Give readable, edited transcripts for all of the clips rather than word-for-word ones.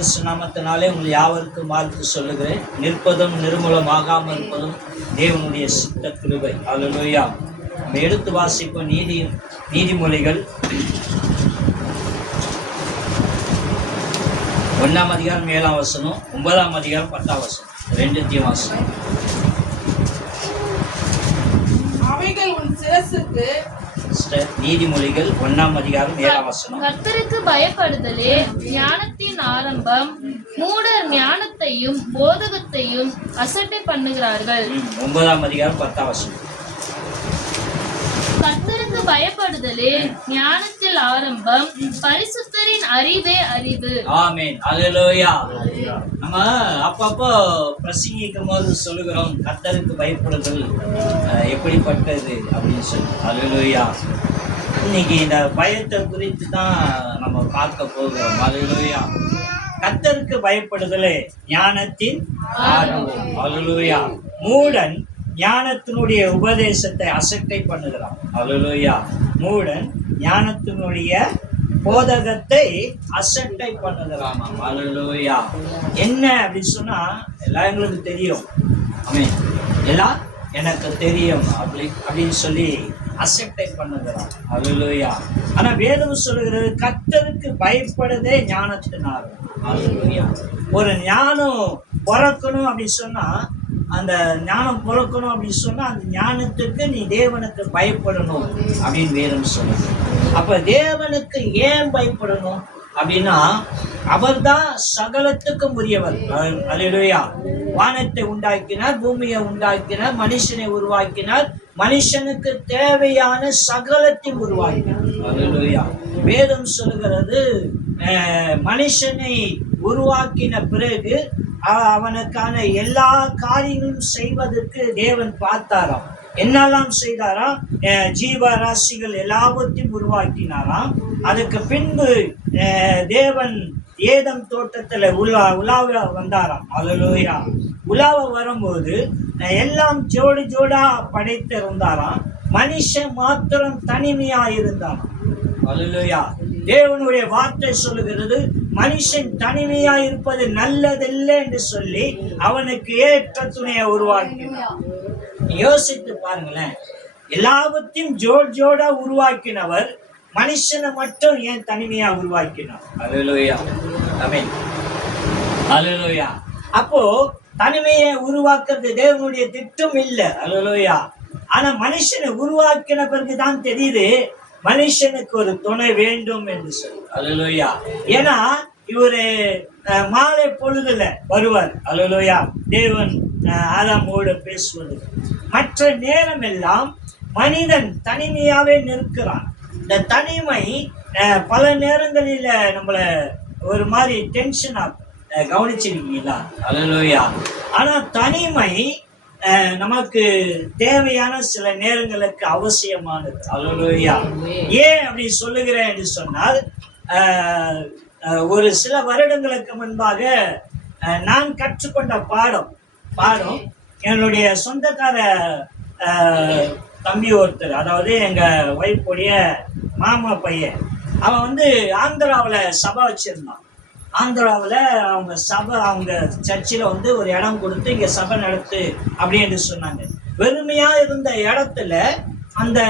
கிறிஸ்து நாமத்தினாலே உங்கள் யாவருக்கும் வாழ்த்து சொல்லுகிறேன். நிற்பதும் நிர்மூலமாகாமல் இருப்பதும் தேவனுடைய சித்த கிருபை. அல்லேலூயா. நம்ம எடுத்து வாசிப்போம் நீதிமொழிகள் 1ஆம் அதிகாரம் 7ஆம் வசனம், 9ஆம் அதிகாரம் 10ஆம் வசனம், ரெண்டுத்தையும் வாசனம். அவைகள் உன் சிரசுக்கு நீதிமொழிகள் 1ஆம் அதிகாரம் 7ஆம் வசனம். கர்த்தருக்கு பயப்படுதலே ஞானத்தின் ஆரம்பம், மூடர் ஞானத்தையும் போதகத்தையும் அசட்டை பண்ணுகிறார்கள். 9ஆம் அதிகாரம் 10ஆம் வசனம். கர்த்தருக்கு பயப்படுதலே ஞானத்தில் ஆரம்பம், பரிசுத்தரின் அறிவே அறிவு. ஆமென். அல்லேலூயா. நம்ம அப்பப்போ பிரசங்கிக்கும் போது சொல்லுகிறோம், கர்த்தருக்கு பயப்படுதல் எப்படிப்பட்டது அப்படின்னு சொல்லி. அல்லேலூயா. இன்னைக்கு இந்த பயத்தை குறித்து தான் நம்ம பார்க்க போகிறோம். அல்லேலூயா. கர்த்தருக்கு பயப்படுதலே ஞானத்தின் ஆரம்பம். அல்லேலூயா. மூடன் ஞானத்தினுடைய உபதேசத்தை அசட்டை பண்ணுகிறான். அல்லேலூயா. மூடன் ஞானத்தினுடைய போதகத்தை அசட்டை பண்ணுகிறான். அல்லேலூயா. என்ன அப்படின்னு சொன்னா, எல்லாம் எங்களுக்கு தெரியும், ஆமென், எல்லாம் எனக்கு தெரியும் அப்படின்னு சொல்லி அசட்டை பண்ணுகிறான். அல்லேலூயா. ஆனா வேதம் சொல்லுகிறது, கர்த்தருக்கு பயப்படுதே ஞானத்தினால. அல்லேலூயா. ஒரு ஞானம் பிறக்கணும் அப்படின்னு சொன்னா, அந்த ஞானம் பிறக்கணும் அப்படின்னு சொன்னா, அந்த ஞானத்துக்கு நீ தேவனுக்கு பயப்படணும் அப்படின்னு வேதம் சொல்லுது. அப்ப தேவனுக்கு ஏன் பயப்படணும் அப்படின்னா, அவர்தான் சகலத்துக்கும் உரியவர். அல்லேலூயா. வானத்தை உண்டாக்கினார், பூமியை உண்டாக்கினார், மனுஷனை உருவாக்கினார், மனுஷனுக்கு தேவையான சகலத்தையும் உருவாக்கினார். அல்லேலூயா. வேதம் சொல்லுகிறது, மனுஷனை உருவாக்கின பிறகு அவனுக்கான எல்லா காரியங்களும் செய்வதற்கு தேவன் பார்த்தாராம். என்னெல்லாம் செய்தாராம்? ஜீவராசிகள் எல்லாவற்றையும் உருவாக்கினாராம். அதுக்கு பின்பு தேவன் ஏதம் தோட்டத்துல உலாவ வந்தாராம். அல்லேலூயா. உலாவ வரும்போது எல்லாம் ஜோடி ஜோடா படைத்திருந்தாராம். மனுஷன் மாத்திரம் தனிமையா இருந்தாராம். அல்லேலூயா. தேவனுடைய வார்த்தை சொல்லுகிறது, மனுஷன் தனிமையா இருப்பது நல்லதில்லை என்று சொல்லி அவனுக்கு ஏற்ற துணையை உருவாக்கினார். யோசித்து பாருங்களேன், எல்லாவற்றையும் ஜோடா உருவாக்கினவர் மனுஷனை மட்டும் ஏன் தனிமையா உருவாக்கினார்? அல்லேலூயா. ஆமென். அல்லேலூயா. அப்போ தனிமையை உருவாக்குறது தேவனுடைய திட்டம் இல்லை. அல்லேலூயா. ஆனா மனுஷனை உருவாக்கின பிறகுதான் தெரியுது மனுஷனுக்கு ஒரு துணை வேண்டும் என்று சொல்லி. அல்லேலூயா. ஏன்னா இவரு மாலை பொழுதுல வருவார். அல்லேலூயா. தேவன் ஆதாமோடு பேசுவது. மற்ற நேரம் எல்லாம் மனிதன் தனிமையாவே நிற்கிறான். இந்த தனிமை பல நேரங்களில நம்மள ஒரு மாதிரி டென்ஷன் ஆகும். கவனிச்சிருக்கீங்களா? அல்லேலூயா. ஆனா தனிமை நமக்கு தேவையான சில நேரங்களுக்கு அவசியமானது. அல்லேலூயா. ஏன் அப்படி சொல்லுகிறேன் என்று சொன்னால், ஒரு சில வருடங்களுக்கு முன்பாக நான் கற்றுக்கொண்ட பாடம் என்னுடைய சொந்தக்கார தம்பி ஒருத்தர், அதாவது எங்க ஒய்ஃபுடைய மாமா பையன், அவன் ஆந்திராவில் சபை வச்சிருந்தான். ஆந்திராவில் அவங்க சர்ச்சில் ஒரு இடம் கொடுத்து இங்கே சபை நடத்து அப்படின்னு சொன்னாங்க. வெறுமையாக இருந்த இடத்துல அந்த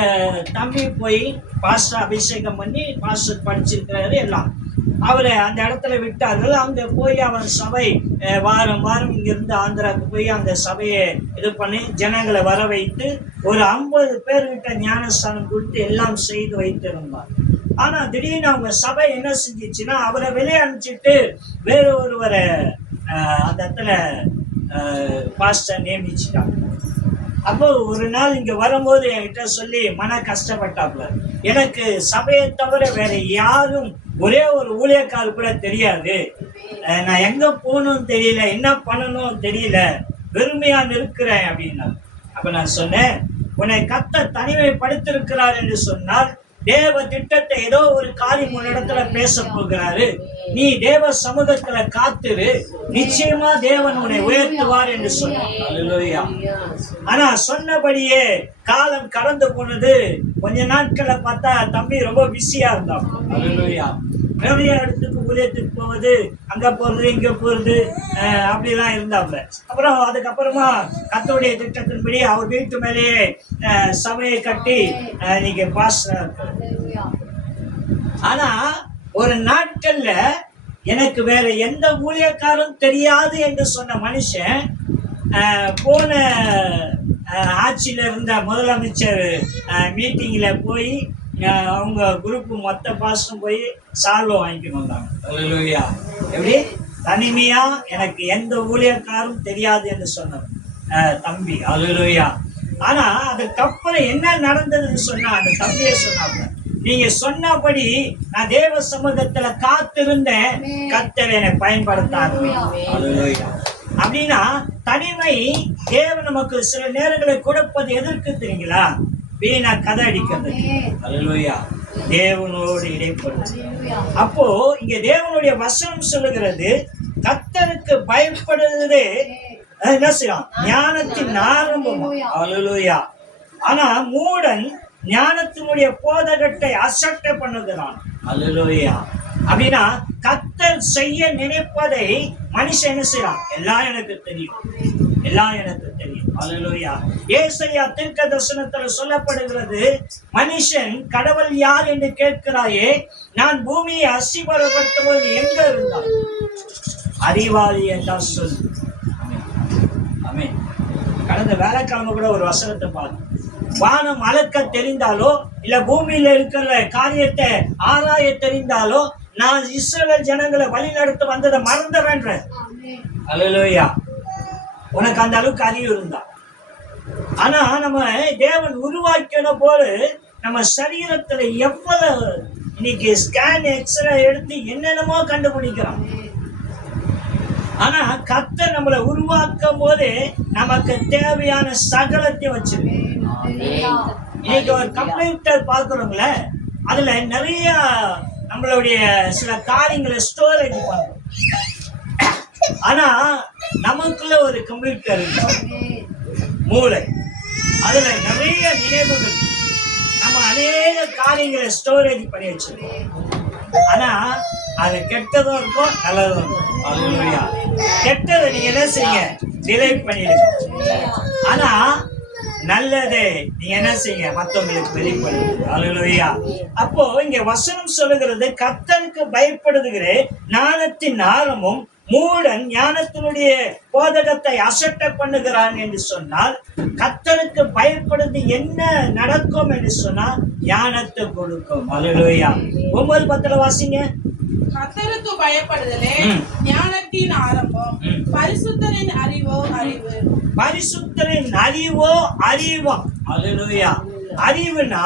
தம்பி போய் பாஸ்டர் அபிஷேகம் பண்ணி பாஸ்டர் படிச்சிருக்கிறாரு எல்லாம். அவரை அந்த இடத்துல விட்டார்கள். அங்கே போய் அவன் சபை வாரம் இங்கிருந்து ஆந்திராவுக்கு போய் அந்த சபையை இது பண்ணி ஜனங்களை வர வைத்து ஒரு 50 பேர்கிட்ட ஞானஸ்தானம் கொடுத்து எல்லாம் செய்து வைத்திருந்தார். ஆனா திடீர்னு அவங்க சபை என்ன செஞ்சிச்சுன்னா, அவரை வெளியே அனுப்பிச்சிட்டு வேற ஒருவரை அந்த இடத்துல பாஸ்டர் நியமிச்சுட்டாங்க. அப்போ ஒரு நாள் இங்க வரும்போது என்கிட்ட சொல்லி மன கஷ்டப்பட்டாப்புல, எனக்கு சபையை தவிர வேற யாரும், ஒரே ஒரு ஊழியக்காரர் கூட தெரியாது, நான் எங்க போகணும்னு தெரியல, என்ன பண்ணணும் தெரியல, வெறுமையா இருக்கிறேன் அப்படின்னா. அப்ப நான் சொன்னேன், உன்னை கர்த்தர் தனிமைப்படுத்திருக்கிறார் என்று சொன்னால் தேவ திட்டத்தை ஏதோ ஒரு காரியம் உன்னிடத்துல பேச போகிறாரு, நீ தேவ சமூகத்துல காத்துரு, நிச்சயமா தேவன் உன்னை உயர்த்துவார் என்று சொன்னார். அல்லேலூயா. ஆனா சொன்னபடியே காலம் கடந்து போனது. கொஞ்ச நாட்களை பார்த்தா தம்பி ரொம்ப பிஸியா இருந்தான். அல்லேலூயா. நிறைய இடத்துக்கு ஊழியத்துக்கு போவது, அங்க போறது இங்க போறது, அப்படிலாம் இருந்தாப்புல. அப்புறம் அதுக்கப்புறமா கர்த்தருடைய திட்டத்தின்படி அவர் வீட்டு மேலேயே சபையை கட்டி இன்னைக்கு பாஸ்டரா இருக்காரு. ஆனா ஒரு நாட்கள்ல எனக்கு வேற எந்த ஊழியக்காரும் தெரியாது என்று சொன்ன மனுஷன் போன ஆட்சியில இருந்த முதலமைச்சர் மீட்டிங்ல போய் அவங்க குரூப் மொத்த பாஸ்டும் போய் சால்வை வாங்கிக்கணும் வந்தாங்க. எப்படி தனிமையா எனக்கு எந்த ஊழியக்காரும் தெரியாது என்று சொன்ன தம்பி. அல்லேலூயா. ஆனா அதுக்கப்புறம் என்ன நடந்ததுன்னு சொன்னா அந்த தம்பியை சொன்னாங்க, நீங்க சொன்னபடி நான் தேவ சமூகத்துல காத்திருந்தேன், கர்த்தர் என்னை பயன்படுத்தாரு. அப்படின்னா தனிமை தேவன் நமக்கு சில நேரங்களை கொடுப்பது எதற்கு தெரியுங்களா? வீணா கதை அடிக்கிறது. அல்லேலூயா. தேவனோடு இடைப்படுது. அப்போ இங்க தேவனுடைய வசனம் சொல்லுகிறது, கர்த்தருக்கு பயப்படுறது என்ன செய்யலாம்? ஞானத்தின் ஆரம்பம். அல்லேலூயா. ஆனா மூடன் ஞானத்தினுடைய போதகத்தை அசட்டை பண்ணுகிறான். அல்லேலூயா. அப்படின்னா கர்த்தர் செய்ய நினைப்பதை மனுஷன் என்ன செய்யறான்? எல்லாம் எனக்கு தெரியும், எல்லாம் எனக்கு தெரியும். அல்லேலூயா. ஏசாயா தீர்க்கதரிசனத்தில் சொல்லப்படுகிறது, மனுஷன் கடவுள் யார் என்று கேட்கிறாயே, நான் பூமியை அசிபரப்படுத்துவது எங்க இருந்தால் அறிவாளி என்றால் சொல். ஆமென். கடந்த வேலைக்கிழமை கூட ஒரு வசனத்தை பார்த்தோம். வானம் அளக்க தெரிந்தாலோ இல்ல பூமியில இருக்கிற காரியத்தை ஆராய தெரிந்தாலோ நான் இஸ்ரவேல் ஜனங்களை வழி நடத்த வந்ததை மறந்துறேன். அல்லேலூயா. உனக்கு அந்த அளவுக்கு அறிவு இருந்தா. ஆனா நம்ம தேவன் உருவாக்கின போது நம்ம சரீரத்துல எவ்வளவு இன்னைக்கு ஸ்கேன் எக்ஸ்ரே எடுத்து என்னென்னமோ கண்டுபிடிக்கிறோம். ஆனா கர்த்தர் நம்மளை உருவாக்கும் போது நமக்கு தேவையான சகலத்தை வச்சிருக்கு. இன்னைக்கு ஒரு கம்ப்யூட்டர் பார்க்கிறோம்ல, அதுல நிறைய நம்மளுடைய சில காரியங்களை ஸ்டோரேஜ் பண்றோம். ஆனா நமக்குள்ள ஒரு கம்ப்யூட்டர் மூளை, அதுல நிறைய நினைவுகள், நம்ம அநேக காரியங்களை ஸ்டோரேஜ் பண்ணி வச்சிருக்கோம். ஆனா அது கெட்டதும் இருக்கும் நல்லதும் இருக்கும். அல்லேலூயா. கெட்டதை நீங்க என்ன செய்யுங்க? டிலீட் பண்ணிடுங்க. ஆனா நல்லதே நீங்க என்ன செய்யுங்க? மற்றவங்களுக்கு வெளிப்படுத்துங்க. அல்லேலூயா. அப்போ இங்க வசனம் சொல்லுகிறது, கர்த்தருக்கு பயப்படுகிற ஞானத்தின் ஆரம்பம், மூடன் ஞானத்தினுடைய போதகத்தை அசட்டை பண்ணுகிறான் என்று சொன்னால், கர்த்தருக்கு பயப்படுது என்ன நடக்கும் என்று சொன்னால் ஞானத்தை கொடுக்கும். அல்லேலூயா. 9:10 வாசிங்க. கர்த்தருக்கு பயப்படுதலே ஞானத்தின் ஆரம்பம், பரிசுத்தரின் அறிவோ அறிவு. பரிசுத்தரின் அறிவோ அறிவா. அல்லேலூயா. அறிவுனா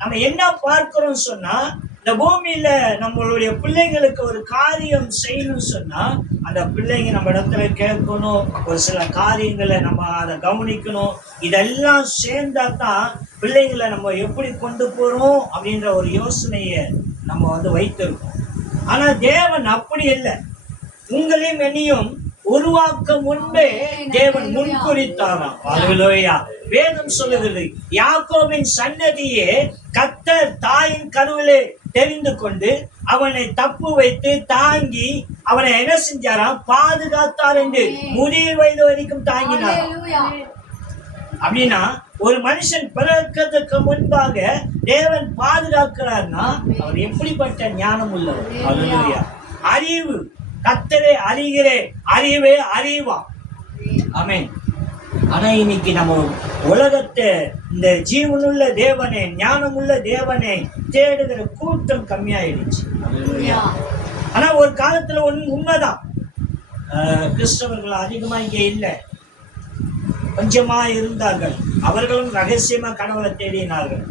நம்ம என்ன பார்க்கிறோம் சொன்னா, இந்த பூமியில நம்மளுடைய பிள்ளைங்களுக்கு ஒரு காரியம் செய்யணும்னு சொன்னா அந்த பிள்ளைங்க நம்ம இடத்துல கேட்கணும், ஒரு சில காரியங்களை நம்ம அதை கவனிக்கணும். இதெல்லாம் சேர்ந்தா தான் பிள்ளைங்களை நம்ம எப்படி கொண்டு போறோம் அப்படின்ற ஒரு யோசனையை நம்ம வைத்திருக்கோம். ஆனா தேவன் அப்படி இல்லை. உங்களையும் என்னையும் உருவாக்க முன்பே தேவன் முன்குறித்தாராம். அல்லேலூயா. வேதம் சொல்லுகிறது, யாக்கோபின் சன்னதியே கர்த்தர் தாயின் கருவிலே தெரிந்து கொண்டு அவனை தப்பு வைத்து தாங்கி அவனை என்ன செஞ்சாராம்? பாதுகாத்தார் என்று முதிர் வயது வரைக்கும் தாங்கினார். அப்படின்னா ஒரு மனுஷன் பிறக்கிறதுக்கு முன்பாக தேவன் பாதுகாக்கிறார்னா அவர் எப்படிப்பட்ட ஞானம் உள்ளவர். அல்லேலூயா. அறிவு, கர்த்தரை அறிகிறே, அறிவே அறிவா. ஆமென். ஆனா இன்னைக்கு நம்ம உலகத்தை இந்த ஜீவனுள்ள தேவனை, ஞானமுள்ள தேவனை தேடுகிற கூட்டம் கம்மியாயிடுச்சு. ஆனா ஒரு காலத்துல உண்மைதான், கிறிஸ்தவர்கள் அதிகமா இங்க இல்லை, கொஞ்சமா இருந்தார்கள். அவர்களும் ரகசியமா கடவுளை தேடினார்கள்.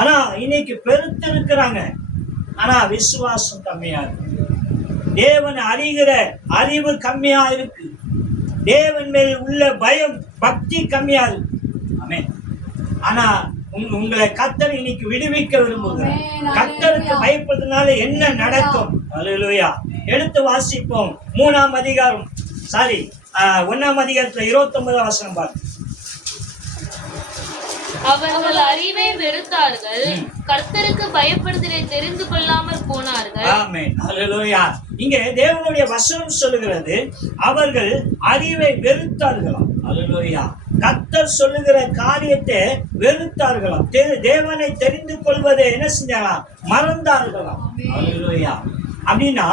ஆனா இன்னைக்கு பெருத்து இருக்கிறாங்க. ஆனா விசுவாசம் கம்மியா இருக்கு. தேவன் அறிகிற அறிவு கம்மியா இருக்கு. தேவன் மேல் உள்ள பயம் பக்தி கம்மியா இருக்கு. ஆமென். ஆனா உங்களை கர்த்தர் இன்னைக்கு விடுவிக்க விரும்புகிறார். கர்த்தருக்கு பயப்படுறதுனால என்ன நடக்கும்? அல்லேலூயா. எடுத்து வாசிப்போம். 3ஆம் அதிகாரம், 1ஆம் அதிகாரத்துல 29 வசனம் பாருங்க. அவர்கள் அறிவை வெறுத்தார்கள், கர்த்தருக்கு பயப்படுதலை தெரிந்து கொள்ளாமல் போனார்கள். ஆமென். ஹல்லேலூயா. இங்கே தேவனுடைய வசனம் சொல்லுகிறது, அவர்கள் அறிவை வெறுத்தார்களாம். ஹல்லேலூயா. கர்த்தர் சொல்லுகிற காரியத்தை வெறுத்தார்களாம். தேவனை தெரிந்து கொள்வதை என்ன செஞ்சாங்களாம்? மறந்தார்களாம். ஹல்லேலூயா. அப்படின்னா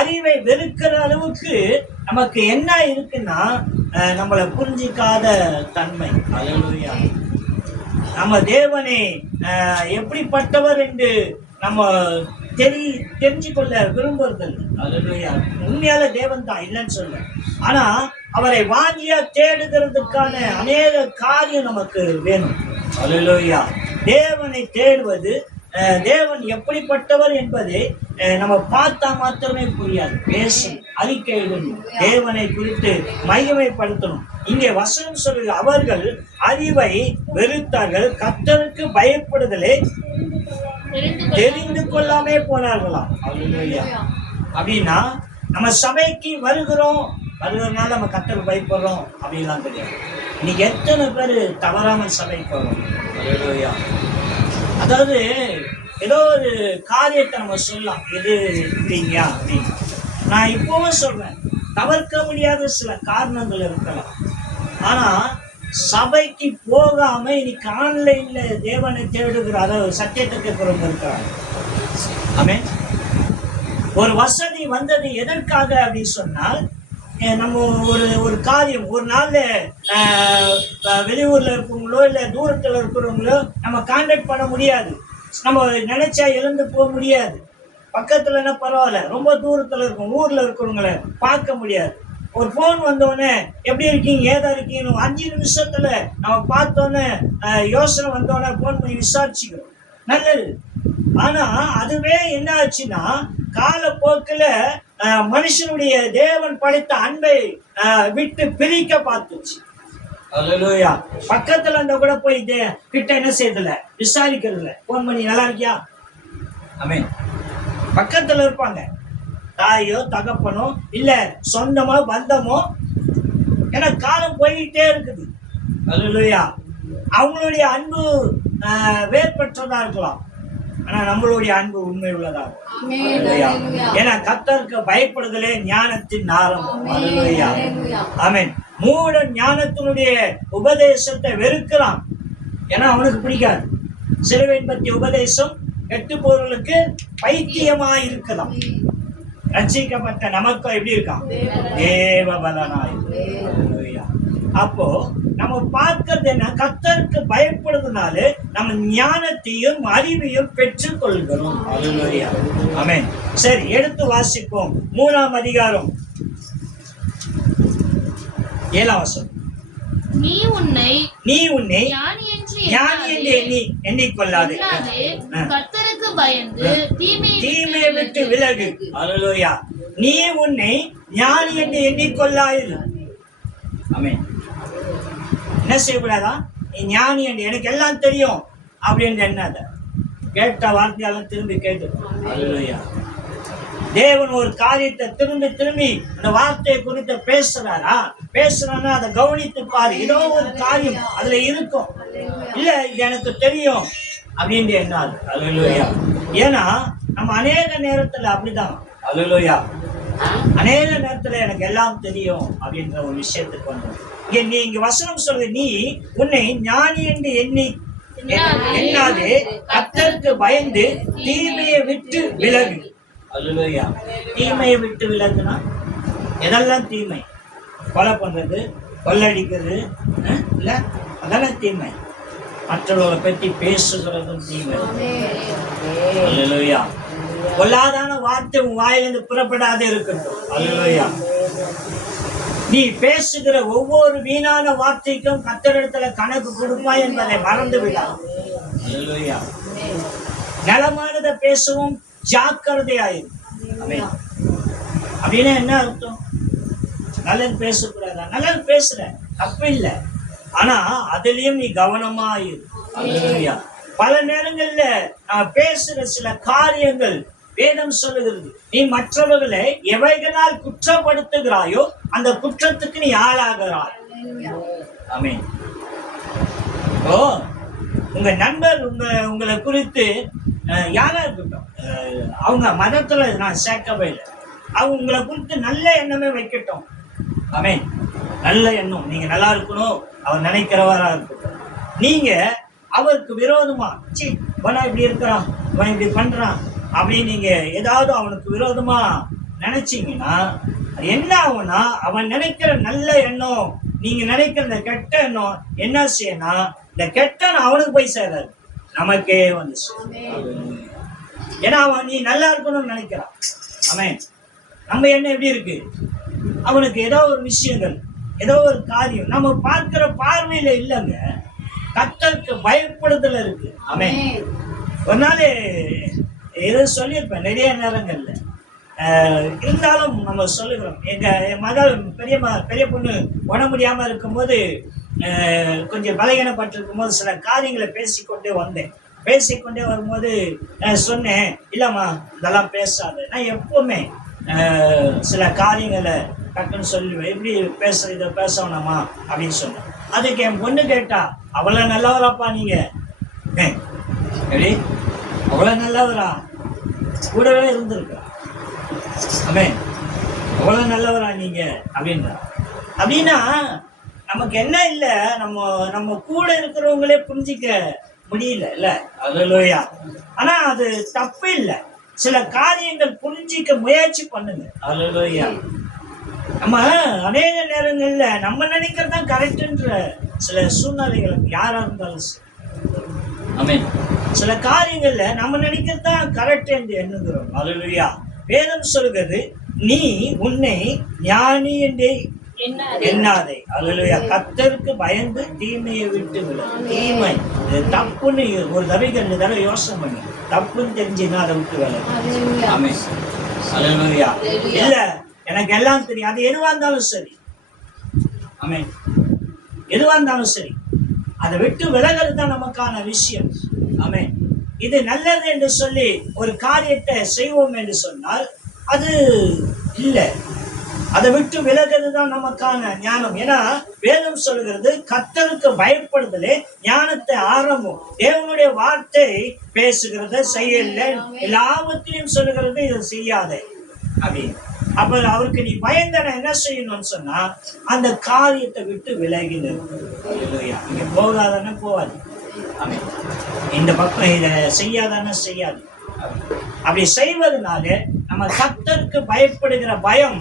அறிவை வெறுக்கிற அளவுக்கு நமக்கு என்ன இருக்குன்னா, நம்மளை புரிஞ்சிக்காத தன்மை. ஹல்லேலூயா. நம்ம தேவனை எப்படிப்பட்டவர் என்று நம்ம தெரிஞ்சு கொள்ள விரும்புறது. ஹல்லேலூயா. உண்மையால தேவன் தான், இல்லைன்னு சொல்ல. ஆனா அவரை வாஞ்சியா தேடுகிறதுக்கான அநேக காரியம் நமக்கு வேணும். ஹல்லேலூயா. தேவனை தேடுவது, தேவன் எப்படிப்பட்டவர் என்பதை நம்ம பார்த்தா மாத்திரமே புரியாது. பேசும், அறிக்கை எழுதணும், தேவனை குறித்து மகிமைப்படுத்தணும். இங்கே வசனம் சொல்லுது, அவர்கள் அறிவை வெறுத்தார்கள், கர்த்தருக்கு பயப்படுதலை தெரிந்து கொள்ளாமே போனார்களாம். அப்படின்னா நம்ம சபைக்கு வருகிறதுனால நம்ம கர்த்தருக்கு பயப்படுறோம் அப்படின்லாம் தெரியாது. இன்னைக்கு எத்தனை பேர் தவறாமல் சபைக்கு வரும். அதாவது ஏதோ ஒரு காரியத்தை நம்ம சொல்லலாம், எது இல்லைங்க அப்படின்னு. நான் இப்பவும் சொல்றேன், தவிர்க்க முடியாத சில காரணங்கள் இருக்கலாம். ஆனா சபைக்கு போகாம இன்னைக்கு ஆன்லைன்ல தேவனை தேடுகிற, அதாவது சத்தியத்தை கேட்கிறவங்க இருக்கிறாங்க. ஆமென். ஒரு வசதி வந்தது எதற்காக அப்படின்னு சொன்னால், நம்ம ஒரு காரியம் ஒரு நாள்ல வெளியூர்ல இருக்கிறவங்களோ இல்லை தூரத்தில் இருக்கிறவங்களோ நம்ம கான்டாக்ட் பண்ண முடியாது. நம்ம நினைச்சா எழுந்து போக முடியாது. பக்கத்துலன்னா பரவாயில்ல, ரொம்ப தூரத்துல இருக்கும் ஊர்ல இருக்கிறவங்களை பார்க்க முடியாது. ஒரு ஃபோன் வந்தோடனே எப்படி இருக்கீங்க, ஏதா இருக்கீங்க, 5 நிமிஷத்துல நம்ம பார்த்தோன்னே யோசனை வந்தோடனே ஃபோன் பண்ணி விசாரிச்சுக்கிறோம், நல்லது. ஆனா அதுவே என்ன ஆச்சுன்னா, காலப்போக்கில் மனுஷனுடைய தேவன் படைத்த அன்பை விட்டு பிரிக்க பார்த்துச்சு. ஹல்லேலூயா. பக்கத்துல அந்த கூட போய் கிட்ட என்ன செய்யறதில்ல, விசாரிக்கிறதில்ல, போன் பண்ணி நல்லா இருக்கியா. ஆமென். பக்கத்துல இருப்பாங்க, தாயோ தகப்பனோ இல்ல சொந்தமோ பந்தமோ. ஏன்னா காலம் போயிட்டே இருக்குது. ஹல்லேலூயா. அவங்களுடைய அன்பு வேறுபட்டதா இருக்கலாம், ஆனா நம்மளுடைய அன்பு உண்மை உள்ளதா. ஏன்னா கர்த்தருக்கு பயப்படுதலே ஞானத்தின் ஆரம்பம். ஹல்லேலூயா. ஆமென். மூட ஞானத்தினுடைய உபதேசத்தை வெறுக்கிறான், ஏன்னா அவனுக்கு பிடிக்காது. சிலுவையின் பற்றிய உபதேசம் கெட்டுப்போர்களுக்கு பைத்தியமா இருக்கலாம், ரட்சிக்கப்பட்ட நமக்கு எப்படி இருக்கான்? தேவபலனாய். அப்போ நம்ம பார்க்கிறது என்ன, கர்த்தருக்கு பயப்படுறதுனால நம்ம ஞானத்தையும் அறிவையும் பெற்றுக் கொள்கிறோம். ஆமென். சரி, எடுத்து வாசிப்போம். 3ஆம் அதிகாரம் 7ஆம் வசனம். நீ உன்னை ஞானி என்று எண்ணிக்கொள்ளாதே, கர்த்தருக்கு பயந்து தீமையை விட்டு விலகு. ஹல்லேலூயா. நீ உன்னை ஞானி என்று எண்ணிக்கொள்ளாது. ஆமென். என்ன செய்யக்கூடாதா? நீ ஞானி என்று, எனக்கு எல்லாம் தெரியும் அப்படின்னு எண்ணாத. கேட்ட வார்த்தையெல்லாம் திரும்பி கேட்டு. ஹல்லேலூயா. தேவன் ஒரு காரியத்தை திரும்பி அந்த வார்த்தையை குறித்து பேசுறானா அதை கவனித்து பாரு. ஏதோ ஒரு காரியம் அதுல இருக்கும், இல்ல இது எனக்கு தெரியும் அப்படின்னு எண்ணாது. ஹல்லேலூயா. ஏன்னா நம்ம அநேக நேரத்துல அப்படிதான். ஹல்லேலூயா. அநேக நேரத்துல எனக்கு எல்லாம் தெரியும் அப்படின்ற ஒரு விஷயத்துக்கு வந்தோம். நீ இங்க வசனம் சொல்ற, நீ உன்னை ஞானி என்று எண்ணாதே, கர்த்தருக்கு பயந்து தீமையை விட்டு விலகு. ஹல்லேலூயா. தீமையை விட்டு விலகுனா எதெல்லாம் தீமை? கொலை பண்றது, கொள்ளடிக்கிறது, இல்ல அதெல்லாம் தீமை. மற்றவர்களை பற்றி பேசுகிறதும் தீமை. ஹல்லேலூயா. பொல்லாதான வார்த்தை உன் வாயிலிருந்து புறப்படாதே இருக்கட்டும். ஹல்லேலூயா. நீ பேசுகிற ஒவ்வொரு வீணான வார்த்தைக்கும் கர்த்தரிடத்துல கணக்கு கொடுப்பாய் என்பதை மறந்து விடாது. ஹல்லேலூயா. நலமானதை பேசவும் ஜாக்கிரதையாயிரும். அப்படின்னா என்ன அர்த்தம்? நல்லது பேசக்கூடாதா? நல்லது பேசுற, தப்பு இல்லை, ஆனா அதுலயும் நீ கவனமாயிரு. ஹல்லேலூயா. பல நேரங்கள்ல பேசுற சில காரியங்கள் வேதம் சொல்லுகிறது, நீ மற்றவர்களை எவைகளால் குற்றப்படுத்துகிறாயோ அந்த குற்றத்துக்கு நீ ஆளாகிறாய். ஆமென். ஓ உங்க நண்பர் உங்களை குறித்து யாரா இருக்கட்டும், அவங்க மதத்துல நான் சேர்க்கவே இல்லை, அவங்க உங்களை குறித்து நல்ல எண்ணமே வைக்கட்டும். ஆமென். நல்ல எண்ணம், நீங்க நல்லா இருக்கணும் அவர் நினைக்கிறவரா இருக்கட்டும். நீங்க அவருக்கு விரோதமா இவனா இப்படி இருக்கிறான், இவன் இப்படி பண்றான் அப்படின்னு நீங்க ஏதாவது அவனுக்கு விரோதமா நினைச்சீங்கன்னா என்ன ஆகும்னா, அவன் நினைக்கிற நல்ல எண்ணம், நீங்க நினைக்கிற இந்த கெட்ட எண்ணம் என்ன செய்யணும், இந்த கெட்ட அவனுக்கு போய் சேராது, நமக்கே வந்து. ஏன்னா அவன் நீ நல்லா இருக்கணும்னு நினைக்கிறான். ஆமென். நம்ம எண்ணம் எப்படி இருக்கு, அவனுக்கு ஏதோ ஒரு விஷயங்கள், ஏதோ ஒரு காரியம் நம்ம பார்க்கிற பார்வையில இல்லைங்க, கர்த்தருக்கு பயப்படுதல இருக்கு. ஆமென். ஒரு நாள் ஏதோ சொல்லியிருப்பேன் நிறைய நேரங்கள்ல, இருந்தாலும் நம்ம சொல்லுகிறோம். என் மகள் பெரிய பொண்ணு உட முடியாம இருக்கும்போது, கொஞ்சம் பலகீனப்பட்டிருக்கும் போது சில காரியங்களை பேசிக்கொண்டே வரும்போது சொன்னேன், இல்லம்மா இதெல்லாம் பேசாது. நான் எப்பவுமே சில காரியங்களை டக்குன்னு சொல்லுவேன், எப்படி இதை பேச வேணாமா அப்படின்னு சொன்னேன். அதுக்கு என் பொண்ணு கேட்டா, அவ்வளோ நல்லவராப்பா நீங்க, எப்படி அவ்வளோ நல்லவரா, கூடவே இருந்திருக்கா. ஆமென். அவ்வளோ நல்லவரா நீங்க அப்படின்னா நமக்கு என்ன இல்லை, நம்ம கூட இருக்கிறவங்களே புரிஞ்சிக்க முடியல இல்ல. அல்லேலூயா. ஆனா அது தப்பு இல்லை, சில காரியங்கள் புரிஞ்சிக்க முயற்சி பண்ணுங்க. அல்லேலூயா. நம்ம அநேக நேரங்கள்ல நம்ம நினைக்கிறதான் கரெக்ட்ன்ற சில சூழ்நிலைகளுக்கு யாரா இருந்தாலும் ஆமென், சில காரியங்கள்ல நம்ம நினைக்கிறதான் கரெக்ட் என்று எண்ணுகிறோம். அல்லேலூயா. வேதம் சொல்கிறது, நீ உன்னை ஞானி என்று எண்ணாதே. அல்லேலூயா. கர்த்தருக்கு பயந்து தீமையை விட்டு விடு. தீமை தப்புன்னு ஒரு தடவை 2 தடவை யோசனை பண்ணி, தப்புன்னு தெரிஞ்சுன்னா அதை விட்டு வேலை. ஆமென். அல்லேலூயா. இல்ல எனக்கு எல்லாம் தெரியும், அது எதுவா இருந்தாலும் சரி. ஆமென். எதுவா இருந்தாலும் சரி, அதை விட்டு விலகிறது தான் நமக்கான விஷயம். ஆமென். இது நல்லது என்று சொல்லி ஒரு காரியத்தை செய்வோம் என்று சொன்னால் அது இல்லை, அதை விட்டு விலகிறது தான் நமக்கான ஞானம். ஏன்னா வேதம் சொல்கிறது, கர்த்தருக்கு பயப்படுதலே ஞானத்தை ஆரம்பம். தேவனுடைய வார்த்தை பேசுகிறத செய்யல, எல்லாவற்றையும் சொல்லுகிறது இதை செய்யாதே அப்படின்னு. அப்ப அவருக்கு நீ பயந்தன என்ன செய்யணும்னு சொன்னா, அந்த காரியத்தை விட்டு விலகி இங்க போகாதானே போகாது, இந்த பக்கம் இதை செய்யாதானே செய்யாது. அப்படி செய்வதனால நம்ம கர்த்தருக்கு பயப்படுகிற பயம்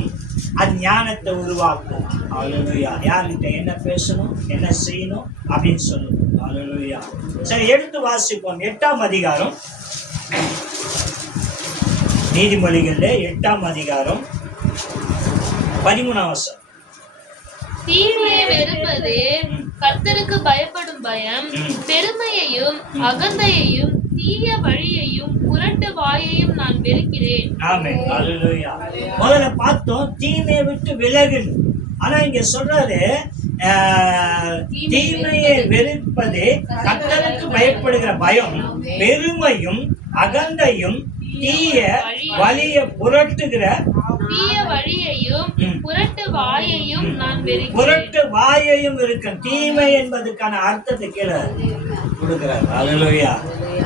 அது ஞானத்தை உருவாக்கும். அல்லேலூயா. யார்கிட்ட என்ன பேசணும், என்ன செய்யணும் அப்படின்னு சொல்லணும். அல்லேலூயா. சரி, எடுத்து வாசிப்போம். 8ஆம் அதிகாரம், நீதிமொழிகள்ல 8ஆம் அதிகாரம் 13ஆம் வசனம். தீமையை வெறுப்பது கர்த்தருக்கு பயப்படும் பயம், பெருமையையும் அகந்தையையும் தீய வழியையும் புரட்டு வாயையும் நான் வெறுக்கிறேன். ஆமென். அல்லேலூயா. முதல்ல பார்த்தோம் தீமையை விட்டு விலகணும். ஆனா இங்க சொல்றாரு, தீமையை வெறுப்பது கர்த்தருக்கு பயப்படுகிற பயம், பெருமையும் அகந்தையும் தீய வழிய புரட்டுகிற தீய வழியையும் புரட்டு வாயையும் நான் வெறுக்கிறேன். புரட்டு வாயையும் இருக்கு. தீமை என்பதுக்கான அர்த்தத்தை கீழே கொடுக்கிறார். அல்லேலூயா.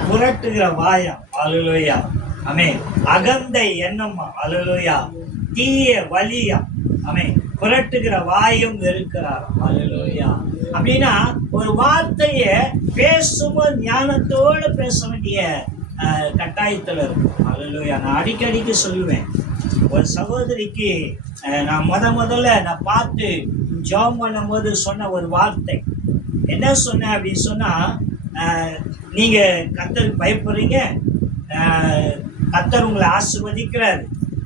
புரட்டுகிற வாயம். அல்லேலூயா. ஆமென். அகந்தை எண்ணமா. அல்லேலூயா. தீய வலியா. ஆமென். புரட்டுகிற வாயும் இருக்கிறார். அல்லேலூயா. அப்படின்னா ஒரு வார்த்தைய பேசும்போது ஞானத்தோடு பேச வேண்டிய கட்டாயத்தில் இருக்கும். அல்லேலூயா. நான் அடிக்கடிக்கு சொல்லுவேன், ஒரு சகோதரிக்கு நான் முதல்ல நான் பார்த்து ஜெபம் பண்ணும் போது சொன்ன ஒரு வார்த்தை என்ன சொன்னேன் அப்படின்னு சொன்னா, நீங்க கர்த்தருக்கு பயப்படுறீங்க, கர்த்தர் உங்களை ஆசீர்வதிக்கிறாரு,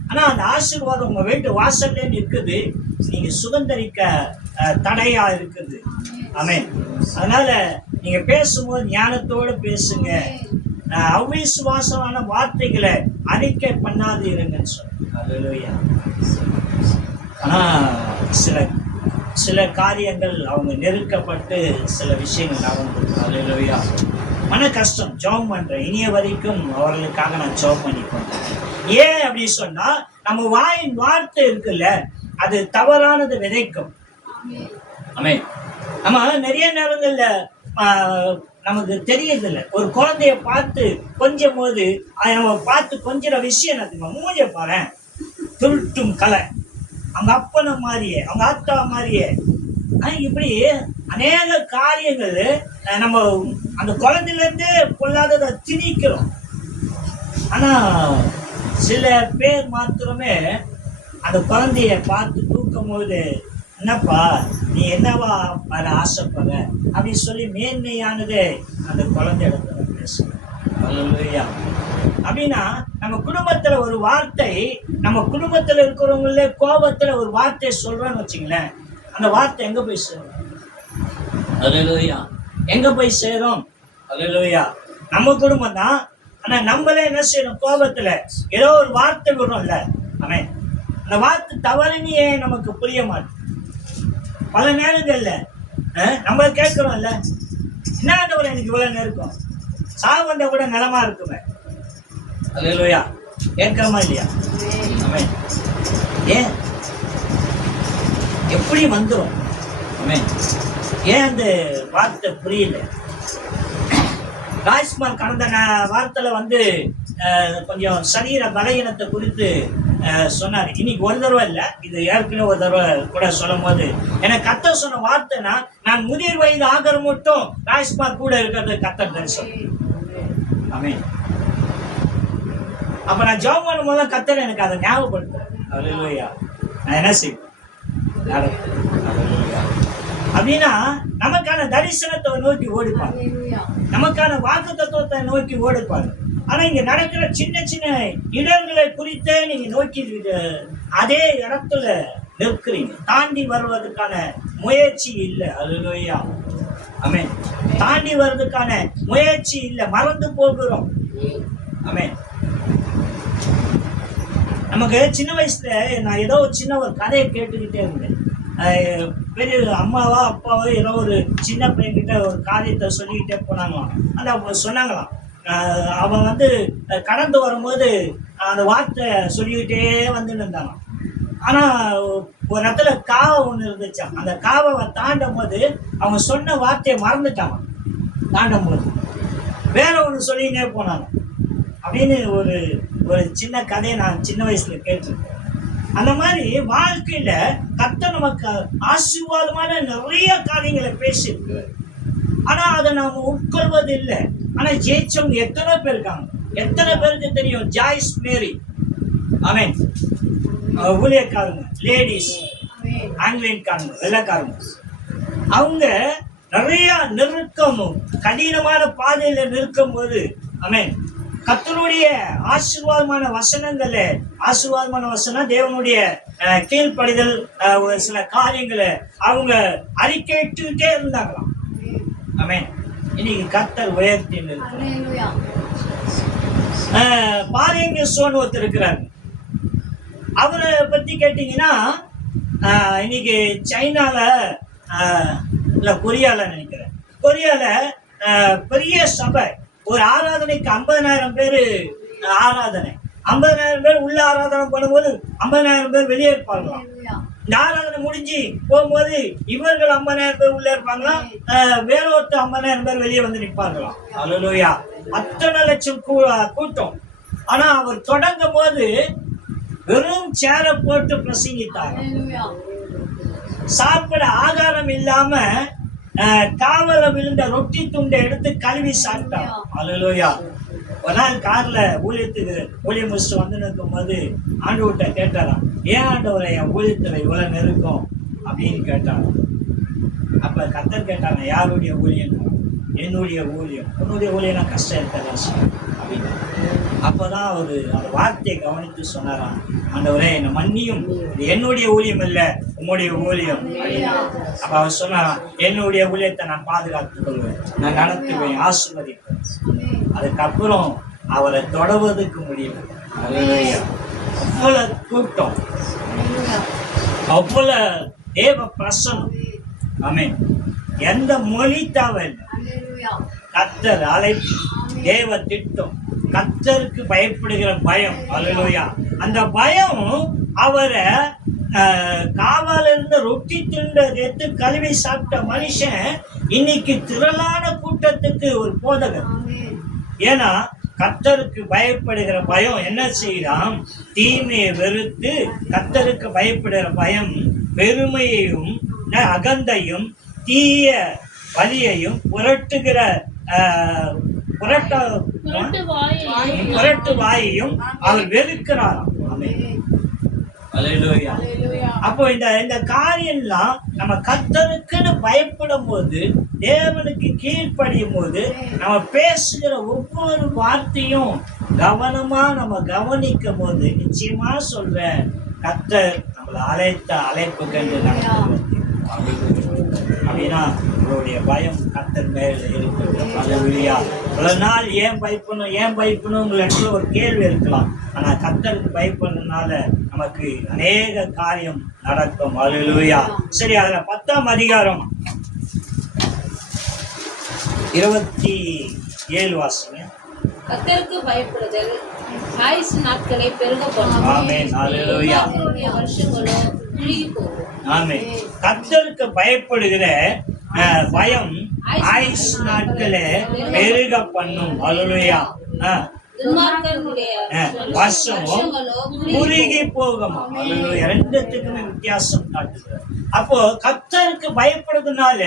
ஆனா அந்த ஆசீர்வாதம் உங்க வீட்டு வாசல்ல இருக்குது, நீங்க சுதந்திரிக்க தடையா இருக்குது. ஆமென். அதனால நீங்க பேசும்போது ஞானத்தோடு பேசுங்க, அவிசுவாசமான வார்த்தைகளை அறிக்கை பண்ணாது இருங்கன்னு சொல்லுங்க. ஆனா சில காரியங்கள் அவங்க நெருக்கப்பட்டு சில விஷயங்கள் நடந்தது. அல்லேலூயா. மன கஷ்டம். ஜெபம் பண்றேன், இனிய வரைக்கும் அவர்களுக்காக நான் ஜெபம் பண்ணிப்பேன். ஏன் அப்படின்னு சொன்னா, நம்ம வாயின் வார்த்தை இருக்குல்ல, அது தவறானது விதைக்கும். ஆமென். நம்ம நிறைய நேரங்கள்ல நமக்கு தெரியறதில்ல. ஒரு குழந்தைய பார்த்து கொஞ்சம் போது நம்ம பார்த்து கொஞ்சிற விஷயம் என்ன, மூஞ்ச பாரு, துருட்டும் கலை, அவங்க அப்பனை மாதிரியே, அவங்க ஆத்தா மாதிரியே, இப்படி அநேக காரியங்கள் நம்ம அந்த குழந்தையில இருந்து பொல்லாததை திணிக்கிறோம். ஆனா சில பேர் மாத்திரமே அந்த குழந்தைய பார்த்து தூக்கும் போது, என்னப்பா நீ என்னவா வர ஆசைப்படுற அப்படின்னு சொல்லி மேன்மையானதே அந்த குழந்தை இடத்துல பேசுறோம். அப்படின்னா நம்ம குடும்பத்துல ஒரு வார்த்தை, நம்ம குடும்பத்துல இருக்கிறவங்கள கோபத்துல ஒரு வார்த்தை சொல்றோன்னு வச்சுங்களேன், அந்த வார்த்தை எங்க போய் சேரும்? அல்லேலூயா. எங்க போய் சேரும்? அல்லேலூயா. நம்ம குடும்பம் தான். ஆனா நம்மளே என்ன செய்யணும், கோபத்துல ஏதோ ஒரு வார்த்தை விடுறோம்ல, அவன் அந்த வார்த்தை தவறுன்னு நமக்கு புரிய மாட்டேன். பல நேரங்கள்ல நம்ம கேட்கிறோம்ல, என்ன எனக்கு இவ்வளவு நெருக்கம், சாவு வந்தா கூட நலமா இருக்குமே. அல்லேலூயா. கேட்கிறோமா இல்லையா? அவன் ஏன் எப்படி வந்துடும்? அவன் ஏன் அந்த வார்த்தை புரியல? ராஜ்குமார் கடந்த வார்த்தையில வந்து கொஞ்சம் சரீர பலகீனத்தை குறித்து சொன்னார். இன்னைக்கு ஒரு தடவை இல்லை, இது ஏற்கனவே ஒரு தடவை கூட சொல்லும் போது எனக்கு கர்த்தர் சொன்ன வார்த்தைனா, நான் முதிர் வயது ஆகிற மட்டும் ராஜ்குமார் கூட இருக்கிறது கர்த்தர் தரிசனம். ஆமென். அப்ப நான் ஜெபம் பண்ணும் போது கர்த்தர் எனக்கு அதை ஞாபகப்படுத்துறேன். அல்லேலூயா. நான் என்ன செய்வேன் அப்படின்னா, நமக்கான தரிசனத்தை நோக்கி ஓடிப்பாங்க, நமக்கான வாக்கு தத்துவத்தை நோக்கி ஓடிப்பாங்க. ஆனா இங்க நடக்கிற சின்ன சின்ன இடர்களை குறித்தே நீங்க நோக்கி அதே இடத்துல நிற்கிறீங்க. தாண்டி வருவதற்கான முயற்சி இல்லை. அல்லேலூயா. ஆமென். தாண்டி வர்றதுக்கான முயற்சி இல்லை, மறந்து போகிறோம். ஆமென். நமக்கு சின்ன வயசுல நான் ஏதோ சின்ன ஒரு கதையை கேட்டுக்கிட்டே இருந்தேன். பெரிய அம்மாவா அப்பாவோ ஏதோ ஒரு சின்ன பையன்கிட்ட ஒரு காரியத்தை சொல்லிக்கிட்டே போனாங்களாம். அந்த சொன்னாங்களாம், அவன் வந்து கடந்து வரும்போது அந்த வார்த்தை சொல்லிக்கிட்டே வந்துன்னு இருந்தானாம். ஆனால் ஒரு இடத்துல காவை ஒன்று இருந்துச்சான். அந்த காவை தாண்டும் போது அவங்க சொன்ன வார்த்தையை மறந்துட்டாங்க. தாண்டும் போது வேற ஒன்று சொல்லிக்கிட்டே போனாங்க அப்படின்னு ஒரு ஒரு சின்ன கதையை நான் சின்ன வயசுல கேட்டிருக்கேன். அந்த மாதிரி வாழ்க்கையில கர்த்தர் நமக்கு ஆசீர்வாதமான நிறைய காரியங்களை பேசியிருக்கு. ஆனா அதை நாம உட்கொள்வது இல்லை. ஆனா ஜெயிச்சவங்க எத்தனை பேர் இருக்காங்க? எத்தனை பேருக்கு தெரியும்? ஜாய்ஸ் மேரி, ஆமென், ஊழியக்காரங்க, லேடிஸ், ஆங்கிலியன்காரங்க, வெள்ளைக்காரங்க, அவங்க நிறைய நெருக்கமும் கடினமான பாதையில நிற்கும் போது, ஆமென், கர்த்தருடைய ஆசீர்வாதமான வசனங்களை, ஆசீர்வாதமான வசனம் தேவனுடைய கீழ்ப்படிதல், சில காரியங்களை அவங்க அறிக்கையிட்டுக்கிட்டே இருந்தாங்களாம். ஆமென். இன்னைக்கு கர்த்தர் உயர்த்தி பாரியங்க சோன் ஒருத்தர் இருக்கிறார். அவரை பத்தி கேட்டீங்கன்னா, இன்னைக்கு சைனால இல்ல கொரியால நினைக்கிறேன், கொரியால பெரிய சபை, ஒரு ஆராதனைக்கு 50,000 பேர் ஆராதனை, 50,000 பேர் உள்ள ஆராதனை பண்ணும்போது 50,000 பேர் வெளியே இருப்பாங்களாம். இந்த ஆராதனை முடிஞ்சு போகும்போது இவர்கள் 50,000 பேர் உள்ள இருப்பாங்களா, வேற ஒருத்தர் 50,000 பேர் வெளியே வந்து நிற்பாங்களாம். அல்லேலூயா. அத்தனை லட்சம் கூட்டம். ஆனா அவர் தொடங்கும் போது வெறும் சேரை போட்டு பிரசங்கித்தார். சாப்பிட ஆகாரம் இல்லாம காவல விழுந்த ரொட்டி துண்டை எடுத்து கழுவி சாப்பிட்டான். அல்லேலூயா. ஒரு நாள் கார்ல ஊழியம் முடிச்சுட்டு வந்து நிற்கும் போது ஆண்டவர்கிட்ட கேட்டாராம், ஏன் ஆண்டவரை என் ஊழியத்துல இவ்வளவு நெருக்கம் அப்படின்னு கேட்டாராம். அப்ப கர்த்தர் கேட்டாங்க, யாருடைய ஊழியம்? என்னுடைய ஊழியம். உன்னுடைய ஊழியம்னா கஷ்டம் இருக்கதான் அப்படின்னு. அப்பதான் அவரு அந்த வார்த்தையை கவனித்து சொன்னாராம், ஆண்டவரே என்னை மன்னியும், இது என்னுடைய ஊழியம் இல்லை, உம்முடைய ஊழியம். அப்ப அவர் சொன்னாராம், என்னுடைய ஊழியத்தை நான் பாதுகாத்துக் கொள்வேன், நான் நடத்துவேன், ஆசீர்வதிப்பேன். அதுக்கப்புறம் அவரை தொடர்வதற்கு முடியல. அவ்வளவு கூட்டம், அவ்வளவு தேவ பிரசனம். ஆமென். எந்த மொழி தேவையில்லை. கர்த்தர் அழைப்பு, தேவ திட்டம், கர்த்தருக்கு பயப்படுகிற பயம். அல்லேலூயா. அந்த பயம் அவரை காவால இருந்த ரொட்டி எடுத்து கழுவி சாப்பிட்ட மனுஷன் இன்னைக்கு திரளான கூட்டத்துக்கு ஒரு போதகர். ஏன்னா கர்த்தருக்கு பயப்படுகிற பயம் என்ன செய்யலாம்? தீமையை வெறுத்து கர்த்தருக்கு பயப்படுகிற பயம் பெருமையையும் அகந்தையும் தீய வலியையும் புரட்டு வாயையும் அவர் வெறுக்கிறாராம். அப்போ இந்த காரியம்லாம் நம்ம கர்த்தருக்குன்னு பயப்படும் போது, தேவனுக்கு கீழ்ப்படியும் போது, நம்ம பேசுகிற ஒவ்வொரு வார்த்தையும் கவனமா நம்ம கவனிக்கும் போது நிச்சயமா சொல்றேன், கர்த்தர் நம்மளை அழைத்த அழைப்பு கண்டு நடக்கிறது. அப்படின்னா உங்களுடைய பயம் கர்த்தர் மேல இருக்கிறது. அல்லேலூயா. பல நாள் ஏன் பயப்படணும் உங்க இடத்துல ஒரு கேள்வி இருக்கலாம். ஆனா கர்த்தருக்கு பயப்படுறதுனால நமக்கு அநேக காரியம் நடக்கும். அல்லேலூயா. சரி, அதுல 10ஆம் அதிகாரம் 27 வாசிங்க. கர்த்தருக்கு பயப்படுதல் ஆயுசு நாட்களை பெருக பண்ணும். ஆமென். அல்லேலூயா. வருஷங்களும் குறுகி போகும். ஆமென். கர்த்தருக்கு பயப்படுகிற பயம் ஆயுசு நாட்களை பெருக பண்ணும். அல்லேலூயா. வருஷமும் குறுகி போகும். அல்லேலூயா. ரெண்டுத்துக்குமே வித்தியாசம் காட்டுகிறது. அப்போ கர்த்தருக்கு பயப்படுறதுனால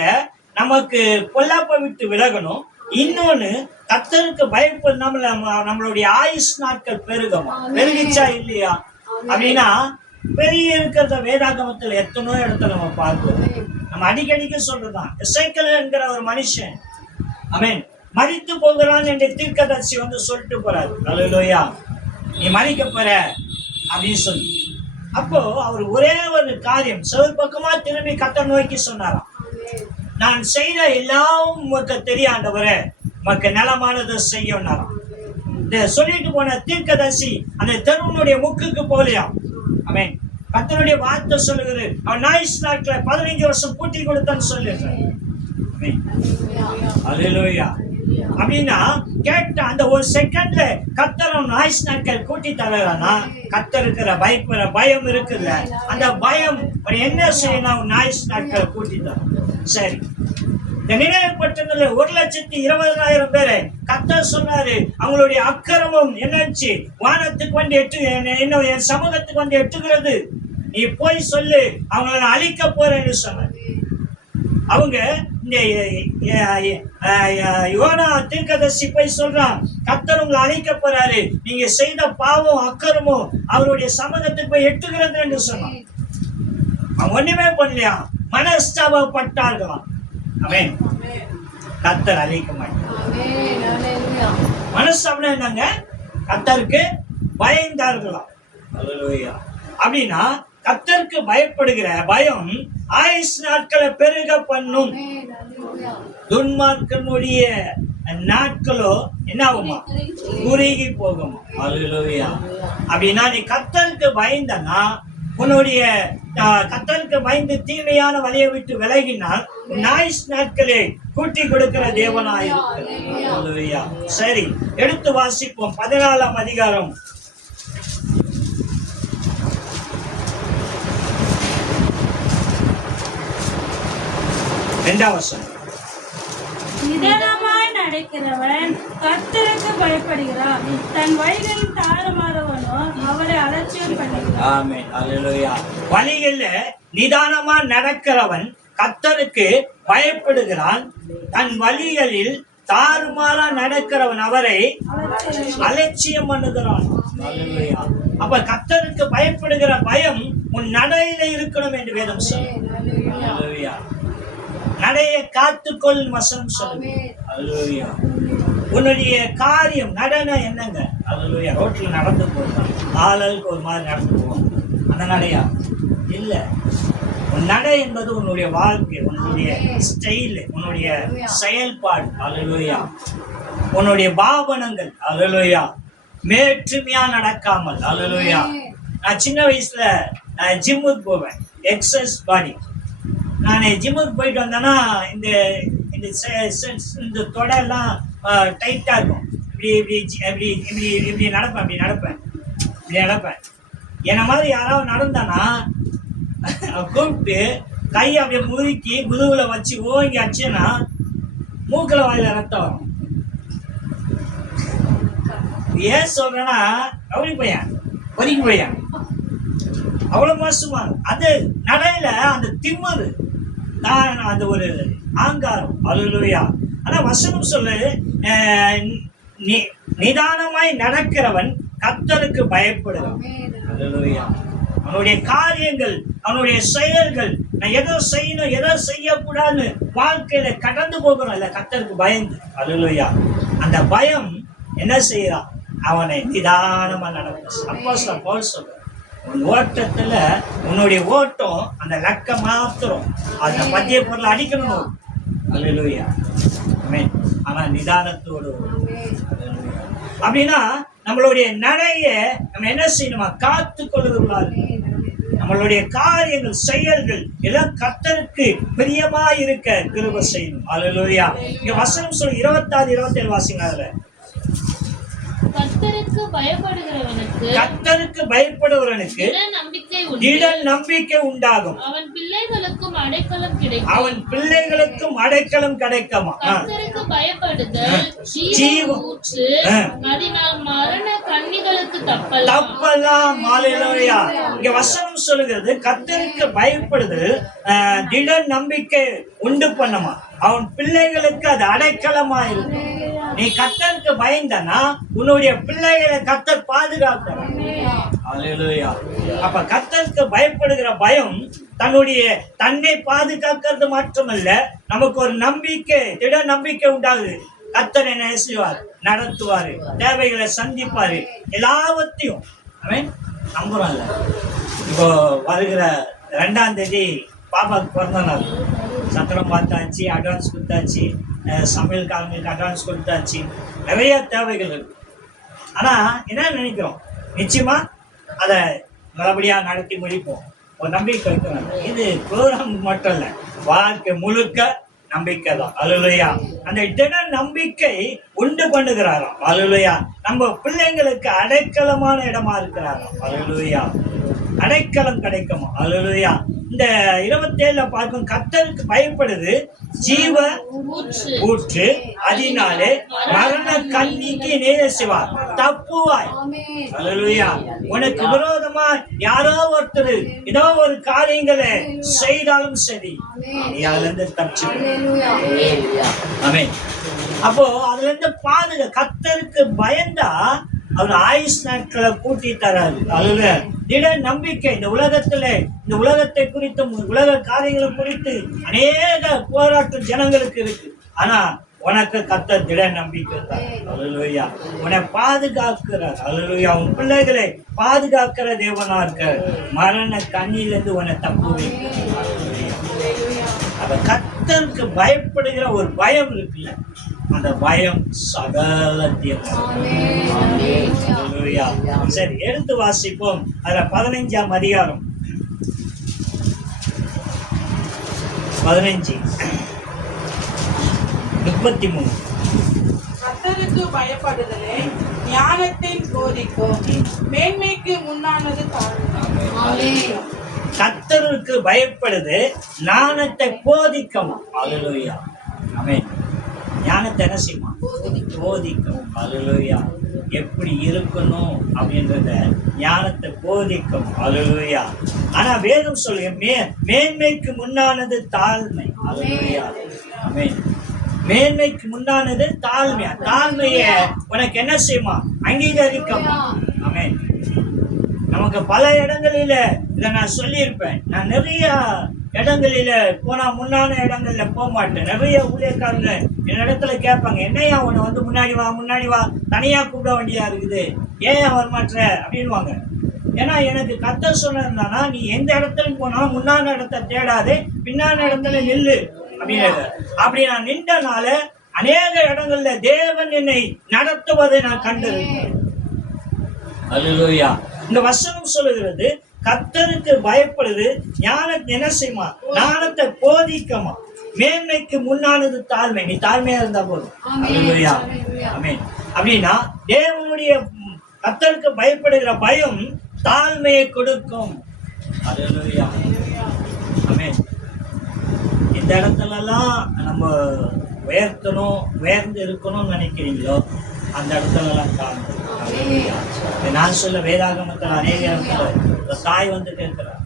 நமக்கு பொல்லாப்பை விட்டு விலகணும். இன்னொன்னு, கர்த்தருக்கு பயப்படு நம்மளுடைய ஆயுஷ் நாட்கள் பெருகுமா? பெருகிச்சா இல்லையா? அப்படின்னா பெரிய இருக்கிறத வேதாகமத்தில் எத்தனோ இடத்துல நம்ம பார்க்கிறோம். நம்ம அடிக்கடிக்கு சொல்றதுதான். எசேக்கியேல் என்கிற ஒரு மனுஷன் மரித்து போகிறான் என்று தீர்க்கதரிசி சொல்லிட்டு போறாரு. அல்லேலூயா. நீ மரிக்க போற அப்படின்னு சொல்லி, அப்போ அவர் ஒரே ஒரு காரியம் செவ்வல் பக்கமா திரும்பி கர்த்தரை நோக்கி சொன்னாராம். நான் செய்த எல்லாம் உமக்கு தெரியாண்டவரே, உமக்கு நலமானதை செய்யணும். சொல்லிட்டு போன தீர்க்கதரிசி அந்த தெருவனுடைய முக்குக்கு போகலையா? ஆமென். கர்த்தருடைய வார்த்தை சொல்லுகிறது, அவன் ஆயுசு நாட்களை 15 வருஷம் கூட்டி கொடுத்தான்னு சொல்லிடுறேன். அல்லேலூயா. அப்படின்னா கேட்ட அந்த ஒரு செகண்ட்ல கர்த்தர் அவன் ஆயுசு நாட்கள் கூட்டி தரலானா, கர்த்தர் இருக்கிற பயப்படுற பயம் இருக்குல்ல, அந்த பயம் என்ன செய்யணும்? அவன் ஆயுசு நாட்களை கூட்டி தரும். சரி, இந்த நினைவுப்பட்டதுல 1,20,000 பேரை கர்த்தர் சொன்னாரு, அவங்களுடைய அக்கிரமம் என்னாச்சு? வானத்துக்கு வந்து இன்னும் என் சமூகத்துக்கு வந்து எட்டுகிறது. நீ போய் சொல்லு, அவங்கள அழிக்க போறேன்னு சொன்ன. அவங்க இந்த யோனா தீர்க்கதரிசி போய் சொல்றான், கர்த்தர் உங்களை அழிக்க போறாரு, நீங்க செய்த பாவம் அக்கிரமம் அவருடைய சமூகத்துக்கு போய் எட்டுகிறது என்று சொன்னான். அவன் ஒண்ணுமே பண்ணலையா? மனஸ்தாபப்பட்டார்களாம். ஆமென். கர்த்தர் அழிக்க மாட்டார். மனஸ்தாபம் என்னங்க? கர்த்தருக்கு பயந்தார்களாம். அல்லேலூயா. அப்படின்னா கர்த்தருக்கு பயப்படுகிற பயம் ஆயுசு நாட்களை பெருக பண்ணும். துன்மார்க்கனுடைய நாட்களோ என்ன ஆகுமா? குறுகி போகும். அல்லேலூயா. அப்படின்னா நீ கர்த்தருக்கு பயந்தனா, உன்னுடைய கர்த்தருக்கு பயந்து தீமையான வழியை விட்டு விலகினால் ஆயுசு நாட்களே கூட்டி கொடுக்கிற தேவனாயிருக்கிறார். சரி, எடுத்து வாசிப்போம். 14ஆம் அதிகாரம் 2ஆம் வசனம். நிதானமாய் நடக்கிறவன் கர்த்தருக்கு பயப்படுகிறான், தன் வழிகளில் தாறுமாறவனோ அவரை அலட்சியம் பண்ணுகிறான். ஆமென். அல்லேலூயா. வழியில நிதானமா நடக்கிறவன் கர்த்தருக்கு பயப்படுகிறான், தன் வழிகளில் தாறுமாறா நடக்கிறவன் அவரை அலட்சியம் பண்ணுகிறான். அல்லேலூயா. அப்ப கர்த்தருக்கு பயப்படுகிற பயம் உன் நடையில இருக்கணும் என்று வேதம் சொல்லுது. நடையை காத்துக்கொள் வசனம் சொல்லுங்க. அல்லேலூயா. உன்னுடைய காரியம் நடன என்னங்க? அல்லேலூயா. ரோட்ல நடந்து போறான், ஆளுக்கு ஒரு மாதிரி நடந்து போவான், அந்த நடையா இல்ல. உன் நடை என்பது உன்னுடைய வாழ்க்கை, உன்னுடைய ஸ்டைல், உன்னுடைய செயல்பாடு. அல்லேலூயா. உன்னுடைய பாவனங்கள். அல்லேலூயா. மேற்றுமையா நடக்காமல். அல்லேலூயா. நான் சின்ன வயசுல ஜிம்முக்கு போவேன், எக்ஸசைஸ் பாடி. நான் ஜிம்முக்கு போயிட்டு வந்தேன்னா இந்த இந்த தொடையெல்லாம் டைட்டாக இருக்கும். இப்படி இப்படி இப்படி இப்படி இப்படி நடப்பேன், இப்படி நடப்பேன். என்னை மாதிரி யாராவது நடந்தானா கூப்பிட்டு கையை அப்படியே முறுக்கி முதுகுல வச்சு ஓங்கி அடிச்சேன்னா மூக்கில் வாயில ரத்தம் வரும். ஏன் சொல்றேன்னா கவனி பையன் ஒதுக்கி பையன் அவ்வளவு மோசமா அது நடையில அந்த திம்மரு தான், அந்த ஒரு ஆங்காரம். அல்லேலூயா. ஆனா வசனம் சொல்லு, நிதானமாய் நடக்கிறவன் கர்த்தருக்கு பயப்படுவான். அல்லேலூயா. அவனுடைய காரியங்கள், அவனுடைய செயல்கள், நான் எதோ செய்யணும் எதோ செய்யக்கூடாதுன்னு வாழ்க்கையில கடந்து போகிறோம் இல்ல கர்த்தருக்கு பயந்து. அல்லேலூயா. அந்த பயம் என்ன செய்யறான்? அவனை நிதானமா நடக்கும். அப்போஸ்தலன் பவுல் சொல்றான், உன் ஓட்டத்துல உன்னுடைய ஓட்டம் அந்த லக்க மாத்திரம் அந்த பத்திய பொருளை அடிக்கணும். அல்லேலூயா. ஆமென். ஆனா நிதானத்தோடு. அப்படின்னா நம்மளுடைய நடைய நம்ம என்ன செய்யணுமா? காத்து கொள்ளுகிறாரு. நம்மளுடைய காரியங்கள் செயல்கள் எல்லாம் கர்த்தருக்கு பிரியமா இருக்க கிருபை செய்யணும். அல்லேலூயா. இங்க வசனம் சொல்லி 26, 27 வாசிங்க. அதுல கர்த்தருக்கு பயப்படுகிறவனுக்கு திட நம்பிக்கை உண்டாகும். அவன் பிள்ளைகளுக்கும் அடைக்கலம் கிடைக்குமா? கர்த்தருக்கு பயப்படுதல் ஜீவ ஊற்று, அதனால் மரண கண்ணிகளுக்கு தப்பலாம். அல்லேலூயா. இங்க வசனம் சொல்லுகிறது, கர்த்தருக்கு பயப்படுதல் திட நம்பிக்கை உண்டு பண்ணுமா, அவன் பிள்ளைகளுக்கு அது அடைக்கலமா இருக்கு. நீ கர்த்தருக்கு பயந்தனா உன்னுடைய பிள்ளைகளை கர்த்தர் பாதுகாக்கிறார். அல்லேலூயா. அப்ப கர்த்தருக்கு பயப்படுகிற பயம் தன்னை பாதுகாக்கிறது மட்டுமல்ல, நமக்கு ஒரு நம்பிக்கை, திட நம்பிக்கை உண்டாகுது. கர்த்தர் என்ன செய்வார்? நடத்துவாரு, தேவைகளை சந்திப்பாரு, எல்லாவற்றையும் அவன் நம்புறான்ல. இப்போ வருகிற 2ஆம் தேதி பாப்பாவுக்கு பிறந்த நாள். சத்திரம் பார்த்தாச்சு, அட்வான்ஸ் கொடுத்தாச்சு, சமையல்காரங்களுக்கு அட்வான்ஸ் கொடுத்தாச்சு, நிறைய தேவைகள் இருக்கு. ஆனா என்ன நினைக்கிறோம்? நிச்சயமா அதை நல்லபடியா நடத்தி முடிப்போம், ஒரு நம்பிக்கை வைக்கிறோம். இது ப்ரோக்ராம் மட்டும் இல்லை, வாழ்க்கை முழுக்க நம்பிக்கை தான். அல்லேலூயா. அந்த திட நம்பிக்கை உண்டு பண்ணுகிறாராம். அல்லேலூயா. நம்ம பிள்ளைங்களுக்கு அடைக்கலமான இடமா இருக்கிறாராம். அல்லேலூயா. அடைக்கலம் கிடைக்குமா? அல்லேலூயா. இந்த 27 பார்க்கும், கர்த்தருக்கு பயப்படுது ஜீவ ஊற்று, அதனாலே மரண கண்ணிக்கு நேசிவார் தப்புவாய். அல்லேலூயா. உனக்கு விரோதமா யாரோ ஒருத்தர் ஏதோ ஒரு காரியங்களை செய்தாலும் சரி, நீ அதுல இருந்து தப்பிச்சு. ஆமென். அப்போ அதுல இருந்து கர்த்தருக்கு பயந்தா அவர் ஆயுஷ் நாட்களை கூட்டி தராது. அதுல திட நம்பிக்கை. இந்த உலகத்தை குறித்தும் உலக காரியங்களை குறித்து அநேக போராட்டம் ஜனங்களுக்கு இருக்கு. ஆனா உனக்கு கர்த்தர் திட நம்பிக்கை தான். அல்லேலூயா. உன்னை பாதுகாக்கிறார். அல்லேலூயா. உன் பிள்ளைகளை பாதுகாக்கிற தேவனா இருக்க, மரண கண்ணிலிருந்து உன்னை தப்பு வைக்கிறார். அப்ப கர்த்தருக்கு பயப்படுகிற ஒரு பயம் இருக்குல்ல, அந்த பயம் சகலத்தையும். சரி, எடுத்து வாசிப்போம். அதுல 15ஆம் அதிகாரம் 15:33. கர்த்தருக்கு பயப்படுதலே ஞானத்தை போதிக்கும், மேன்மைக்கு முன்னானது தாழ்மை. கர்த்தருக்கு பயப்படுது ஞானத்தை போதிக்கும். அல்லேலூயா. ஆமென். ஞானத்தை என்ன செய்யுமா? போதிக்கும். அல்லேலூயா. எப்படி இருக்கணும் அப்படின்றத ஞானத்தை போதிக்கும். அல்லேலூயா. ஆனா வேதம் சொல்லுங்க, மேன்மைக்கு முன்னானது தாழ்மை. அல்லேலூயா. ஆமென். மேன்மைக்கு முன்னானது தாழ்மையா? தாழ்மைய உனக்கு என்ன செய்யுமா? அங்கீகரிக்குமா? ஆமென். நமக்கு பல இடங்களில இதை நான் சொல்லியிருப்பேன். நான் நிறைய இடங்களில போனா முன்னான இடங்கள்ல போக மாட்டேன். நிறைய ஊழியக்காரங்க என் இடத்துல கேட்பாங்க, என்னையா உன்னை வந்து முன்னாடி வா தனியா கூப்பிட வேண்டியா இருக்குது, ஏன் வரமாட்டுற அப்படின்வாங்க. ஏன்னா எனக்கு கர்த்தர் சொன்னா, நீ எந்த இடத்துல போனாலும் முன்னான இடத்த தேடாதே, பின்னான இடத்துல நில்லு அப்படின்னு. அப்படி நான் நின்றனால அநேக இடங்கள்ல தேவன் என்னை நடத்துவதை நான் கண்டிருக்கிறேன். அல்லேலூயா. இந்த வசனம் சொல்லுகிறது, கர்த்தருக்கு பயப்படுது ஞானத்தை என்ன செய்யுமா? ஞானத்தை போதிக்குமா, மேன்மைக்கு முன்னானது தாழ்மை. நீ தாழ்மையா இருந்தா போதும். அல்லேலூயா. ஆமென். அப்படின்னா தேவனுடைய கர்த்தருக்கு பயப்படுகிற பயம் தாழ்மையை கொடுக்கும். அல்லேலூயா. இடத்துலலாம் நம்ம உயர்ந்து இருக்கணும்னு நினைக்கிறீங்களோ அந்த இடத்துலலாம் தாழ்ந்து. நான் சொல்ல வேதாகமத்தில் அநேக இடத்துல தாய் வந்து கேட்கிறார்,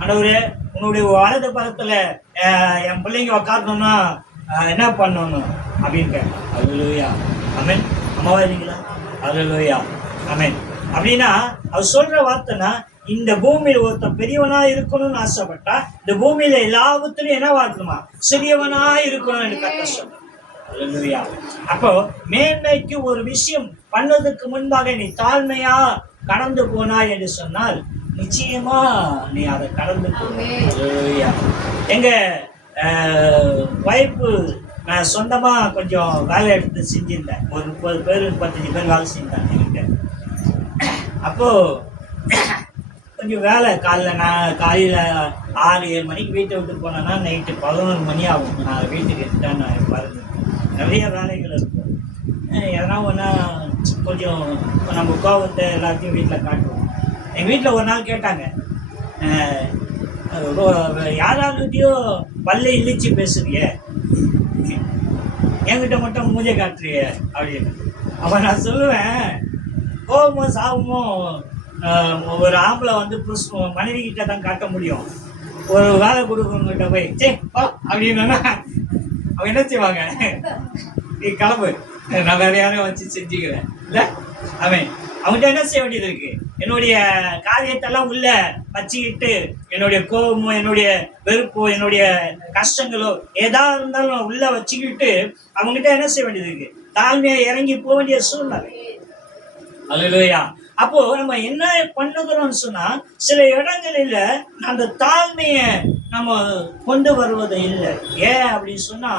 ஆண்டவரே உன்னுடைய வலது பக்கத்துல என் பிள்ளைங்க உக்காரணும்னா என்ன பண்ணணும் அப்படின்னு கேட்கலாம். அல்லேலூயா, ஆமென். அம்மாவா இல்லைங்களா? அல்லேலூயா, ஆமென். அப்படின்னா அவர் சொல்ற வார்த்தைன்னா, இந்த பூமியில ஒருத்தன் பெரியவனா இருக்கணும்னு ஆசைப்பட்டா இந்த பூமியில எல்லாவத்திலும் என்னவா இருக்கணுமா? சிறியவனா இருக்கணும்னு கர்த்தர் சொல்றார். அல்லேலூயா. அப்போ மேன்மைக்கு ஒரு விஷயம் பண்ணதுக்கு முன்பாக நீ தாழ்மையா கடந்து போனா என்று சொன்னால் நிச்சயமா நீ அதை கடந்து போயா. எங்க வைப்பு நான் சொந்தமா கொஞ்சம் வேலை எடுத்து செஞ்சிருந்தேன். ஒரு 30 பேர் 35 பேர் வேலை செஞ்சாங்க எனக்கு. அப்போ கொஞ்சம் வேலை நான் காலையில் 6-7 மணிக்கு வீட்டை விட்டு போனேன்னா நைட்டு 11 மணி ஆகும். நான் வீட்டுக்கு எடுத்தேன். நான் பாருங்க நிறைய வேலைகள் இருக்கும். எதனா ஒன்றா கொஞ்சம் நம்ம கோபத்தை எல்லாத்தையும் வீட்டில் காட்டுவோம். எங்கள் வீட்டில் ஒரு நாள் கேட்டாங்க, யாராருக்கிட்டையோ பல்ல இழிச்சு பேசுறிய, என்கிட்ட மட்டும் மூஞ்சை காட்டுறிய அப்படின்னு. அப்போ நான் சொல்லுவேன், கோபமோ சாபமோ ஒரு ஆம்பளை வந்து மனைவி கிட்ட தான் காட்ட முடியும். ஒரு வேலை கொடுக்கவங்கிட்ட போய் சே அப்படின்னா அவங்க என்ன செய்வாங்க? நீ கிளம்பு, நான் வேற யாரையும் வச்சு செஞ்சுக்கிறேன் இல்லை. அவன் அவங்ககிட்ட என்ன செய்ய வேண்டியது இருக்கு? என்னுடைய காரியத்தெல்லாம் உள்ள வச்சுக்கிட்டு என்னுடைய கோபமோ என்னுடைய வெறுப்போ என்னுடைய கஷ்டங்களோ ஏதா இருந்தாலும் உள்ள வச்சுக்கிட்டு அவங்ககிட்ட என்ன செய்ய வேண்டியது இருக்கு? தாழ்மையா இறங்கி போக வேண்டிய சூழ்நிலை. அல்லேலூயா. அப்போ நம்ம என்ன பண்ணுகிறோம்னு சொன்னா, சில இடங்களில் அந்த தாழ்மையை நம்ம கொண்டு வருவது இல்லை. ஏன் அப்படின்னு சொன்னா,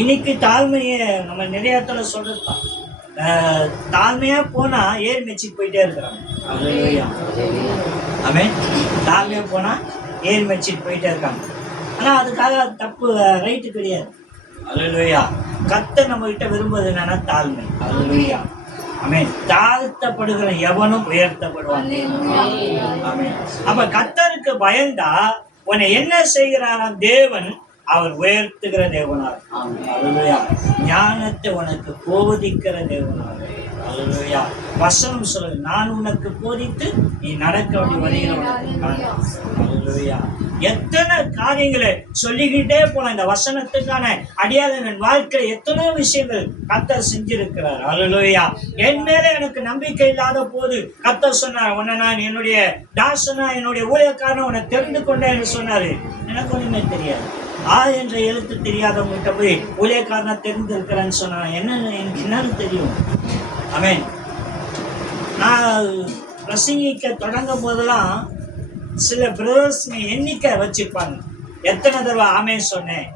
இன்னைக்கு தாழ்மையை நம்ம நிறைய இடத்துல சொல்றதுதான். தாழ்மையா போனா ஏறி மெச்சிட்டு போயிட்டே இருக்கிறாங்க. அல்லேலூயா, ஆமென். தாழ்மையா போனா ஏறி மெச்சிட்டு போயிட்டே இருக்காங்க. ஆனா அதுக்காக தப்பு, ரைட்டு கிடையாது. அல்லேலூயா. கர்த்தர் நம்ம கிட்ட விரும்புவது என்னன்னா தாழ்மை. அல்லேலூயா, ஆமென். தாழ்த்தப்படுகிற எவனும் உயர்த்தப்படுவான். ஆமென். அப்ப கர்த்தருக்கு பயந்தா உன்னை என்ன செய்கிறாராம் தேவன்? அவர் உயர்த்துகிற தேவனார். அல்லேலூயா. ஞானத்தை உனக்கு போதிக்கிற தேவனார். அல்லேலூயா. வசனம் சொல்லுது, நான் உனக்கு போதித்து நீ நடக்க வேண்டி வருகிறவன். அல்லேலூயா. எத்தனை காரியங்களை சொல்லிக்கிட்டே போன இந்த வசனத்துக்கான அடியாளன் வாழ்க்கை எத்தனை விஷயங்கள் கர்த்தர் செஞ்சிருக்கிறார். அல்லேலூயா. என் மேல எனக்கு நம்பிக்கை இல்லாத போது கர்த்தர் சொன்னார், உன்னை நான் என்னுடைய தாசனா என்னுடைய ஊழியக்காரனை உன்னை தெரிந்து கொண்டேன் என்று சொன்னாரு. எனக்கு ஒண்ணுமே தெரியாது. என்ற எழுத்து தெரியாதவங்ககிட்ட போய் ஊழியக்காரனா தெரிந்து இருக்கிறேன்னு சொன்னா எனக்கு என்னன்னு தெரியும். ஆமென். நான் பிரசங்கிக்க தொடங்கும் போதெல்லாம் சில பிரதர்ஸ் எண்ணிக்கை வச்சிருப்பாங்க. எத்தனை தடவை ஆமென் சொன்னேன்,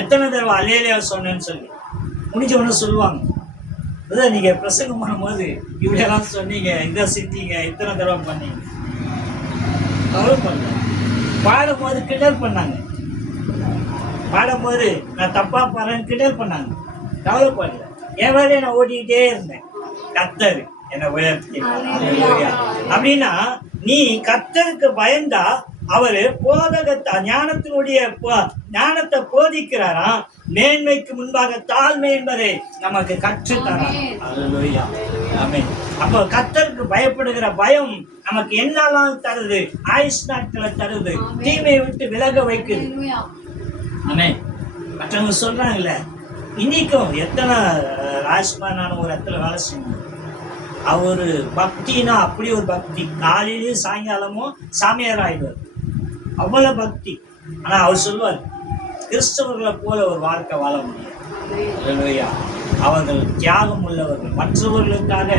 எத்தனை தடவை அல்லேலூயா சொன்னேன்னு சொல்லி முடிஞ்ச உடனே சொல்லுவாங்க, அதான் நீங்க பிரசங்கம் பண்ணும்போது இவ்வளெல்லாம் சொன்னீங்க, இதை செஞ்சீங்க, இத்தனை தடவை பண்ணீங்க. கவலை பண்ணல. பாடும்போது கிண்டல் பண்ணாங்க. பாடும்போது நான் தப்பா பாடுறேன்னு கிண்டல் பண்ணாங்க. கவலைப்படல. என் வேலையை நான் ஓட்டிக்கிட்டே இருந்தேன். கர்த்தர் என்னை உயர்த்தி. அப்படின்னா நீ கர்த்தருக்கு பயந்தா அவரு போதகத்தா ஞானத்தினுடைய ஞானத்தை போதிக்கிறாராம். மேன்மைக்கு முன்பாக தாழ்மை என்பதை நமக்கு கற்றுத்தரான். அல்லேலூயா, ஆமென். அப்போ கர்த்தருக்கு பயப்படுகிற பயம் நமக்கு என்னெல்லாம் தருது? ஆயுஷ் நாட்களை தருது, தீமையை விட்டு விலக வைக்குது. ஆமென். மற்றவங்க சொல்றாங்கல்ல, இன்னைக்கும் எத்தனை ராஜ்குமார் ஒரு இடத்துல வேலை செஞ்சோம். அவரு பக்தினா அப்படி ஒரு பக்தி. காலையிலயும் சாயங்காலமும் சாமியார் ஆயிடுவார். அவ்வளவு பக்தி. ஆனா அவர் சொல்லுவார், கிறிஸ்தவர்களை போல ஒரு வாழ்க்கை வாழ முடியாது. அல்லேலூயா. அவர்கள் தியாகம் உள்ளவர்கள், மற்றவர்களுக்காக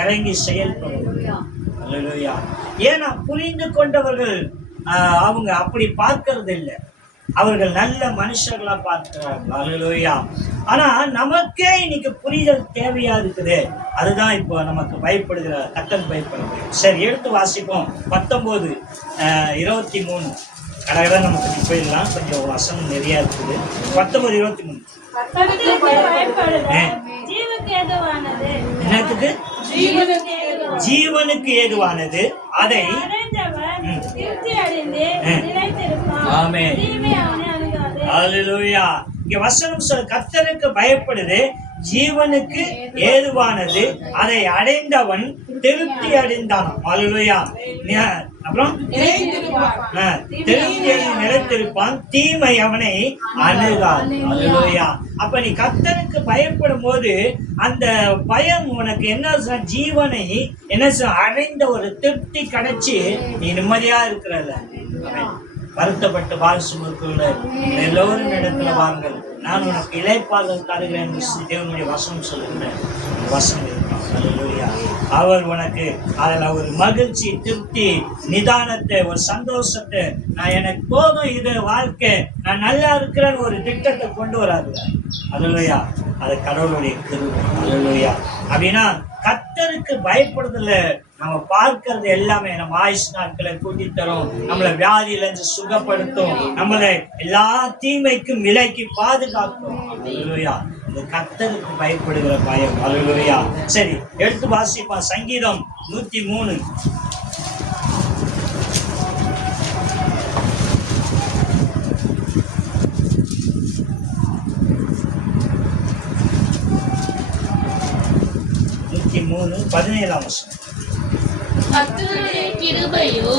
இறங்கி செயல்படுவார்கள். அல்லேலூயா. ஏன்னா புரிந்து கொண்டவர்கள் அவங்க அப்படி பார்க்கறது இல்லை. அவர்கள் நல்ல மனுஷர்களா பார்க்கிறார்கள். அல்லேலூயா. ஆனா நமக்கே இன்னைக்கு புரிதல் தேவையா இருக்குது. அதுதான் இப்போ நமக்கு பயப்படுகிற கர்த்தர் பயப்படுது. சரி, எடுத்து வாசிப்போம். 19:23 கடகடா நமக்கு போயிடலாம். கொஞ்சம் வசனம் நிறைய இருக்குது. 19:23 என்னத்துக்கு? ஜீவனுக்கு ஏதுவானது அதை ஆமென். அல்லேலூயா. இங்க வசனம் சொல்ல கர்த்தருக்கு பயப்படுது ஜீவனுக்கு ஏதுவானது, அதை அடைந்தவன் திருப்தி அடைந்தான். அல்லேலூயா. அப்புறம் திருப்தியை நிலைத்திருப்பான், தீமை அவனை அணுகாது. அல்லேலூயா. அப்ப நீ கர்த்தருக்கு பயப்படும் போது அந்த பயம் உனக்கு என்ன ஜீவனை என்ன அடைந்த ஒரு திருப்தி கிடைச்சி நீ நிம்மதியா இருக்கிறல்ல. வருத்தப்பட்டு பால் சுமக்குள்ள எல்லோரும் இடத்துல வாருங்கள், நான் உனக்கு இளைப்பாறுதல் தருகிறேன் என்று தேவனுடைய வசனம் சொல்லுகிறேன். வசனம் இருக்கான். அல்லேலூயா. அவர் உனக்கு அதுல ஒரு மகிழ்ச்சி, திருப்தி, நிதானத்தை, ஒரு சந்தோஷத்தை, நான் எனக்கு போதும் இது வாழ்க்கை, நான் நல்லா இருக்கிறேன்னு ஒரு திட்டத்தை கொண்டு வராது. அல்லேலூயா. அது கடவுளுடைய கிருபை. அல்லேலூயா. அப்படின்னா கர்த்தருக்கு பயப்படுறதுல நம்ம பார்க்கறது எல்லாமே நம்ம ஆயுஷ் நாட்களை கூட்டி தரும், நம்மளை வியாதியிலிருந்து சுகப்படுத்தும், நம்மளை எல்லா தீமைக்கும் விலைக்கு பாதுகாக்கும். அல்லேலூயா. இது கர்த்தருக்கு பயப்படுகிற பயம். அல்லேலூயா. சரி, எடுத்து வாசிப்பா. சங்கீதம் 103. கர்த்தருடைய கிருபையோ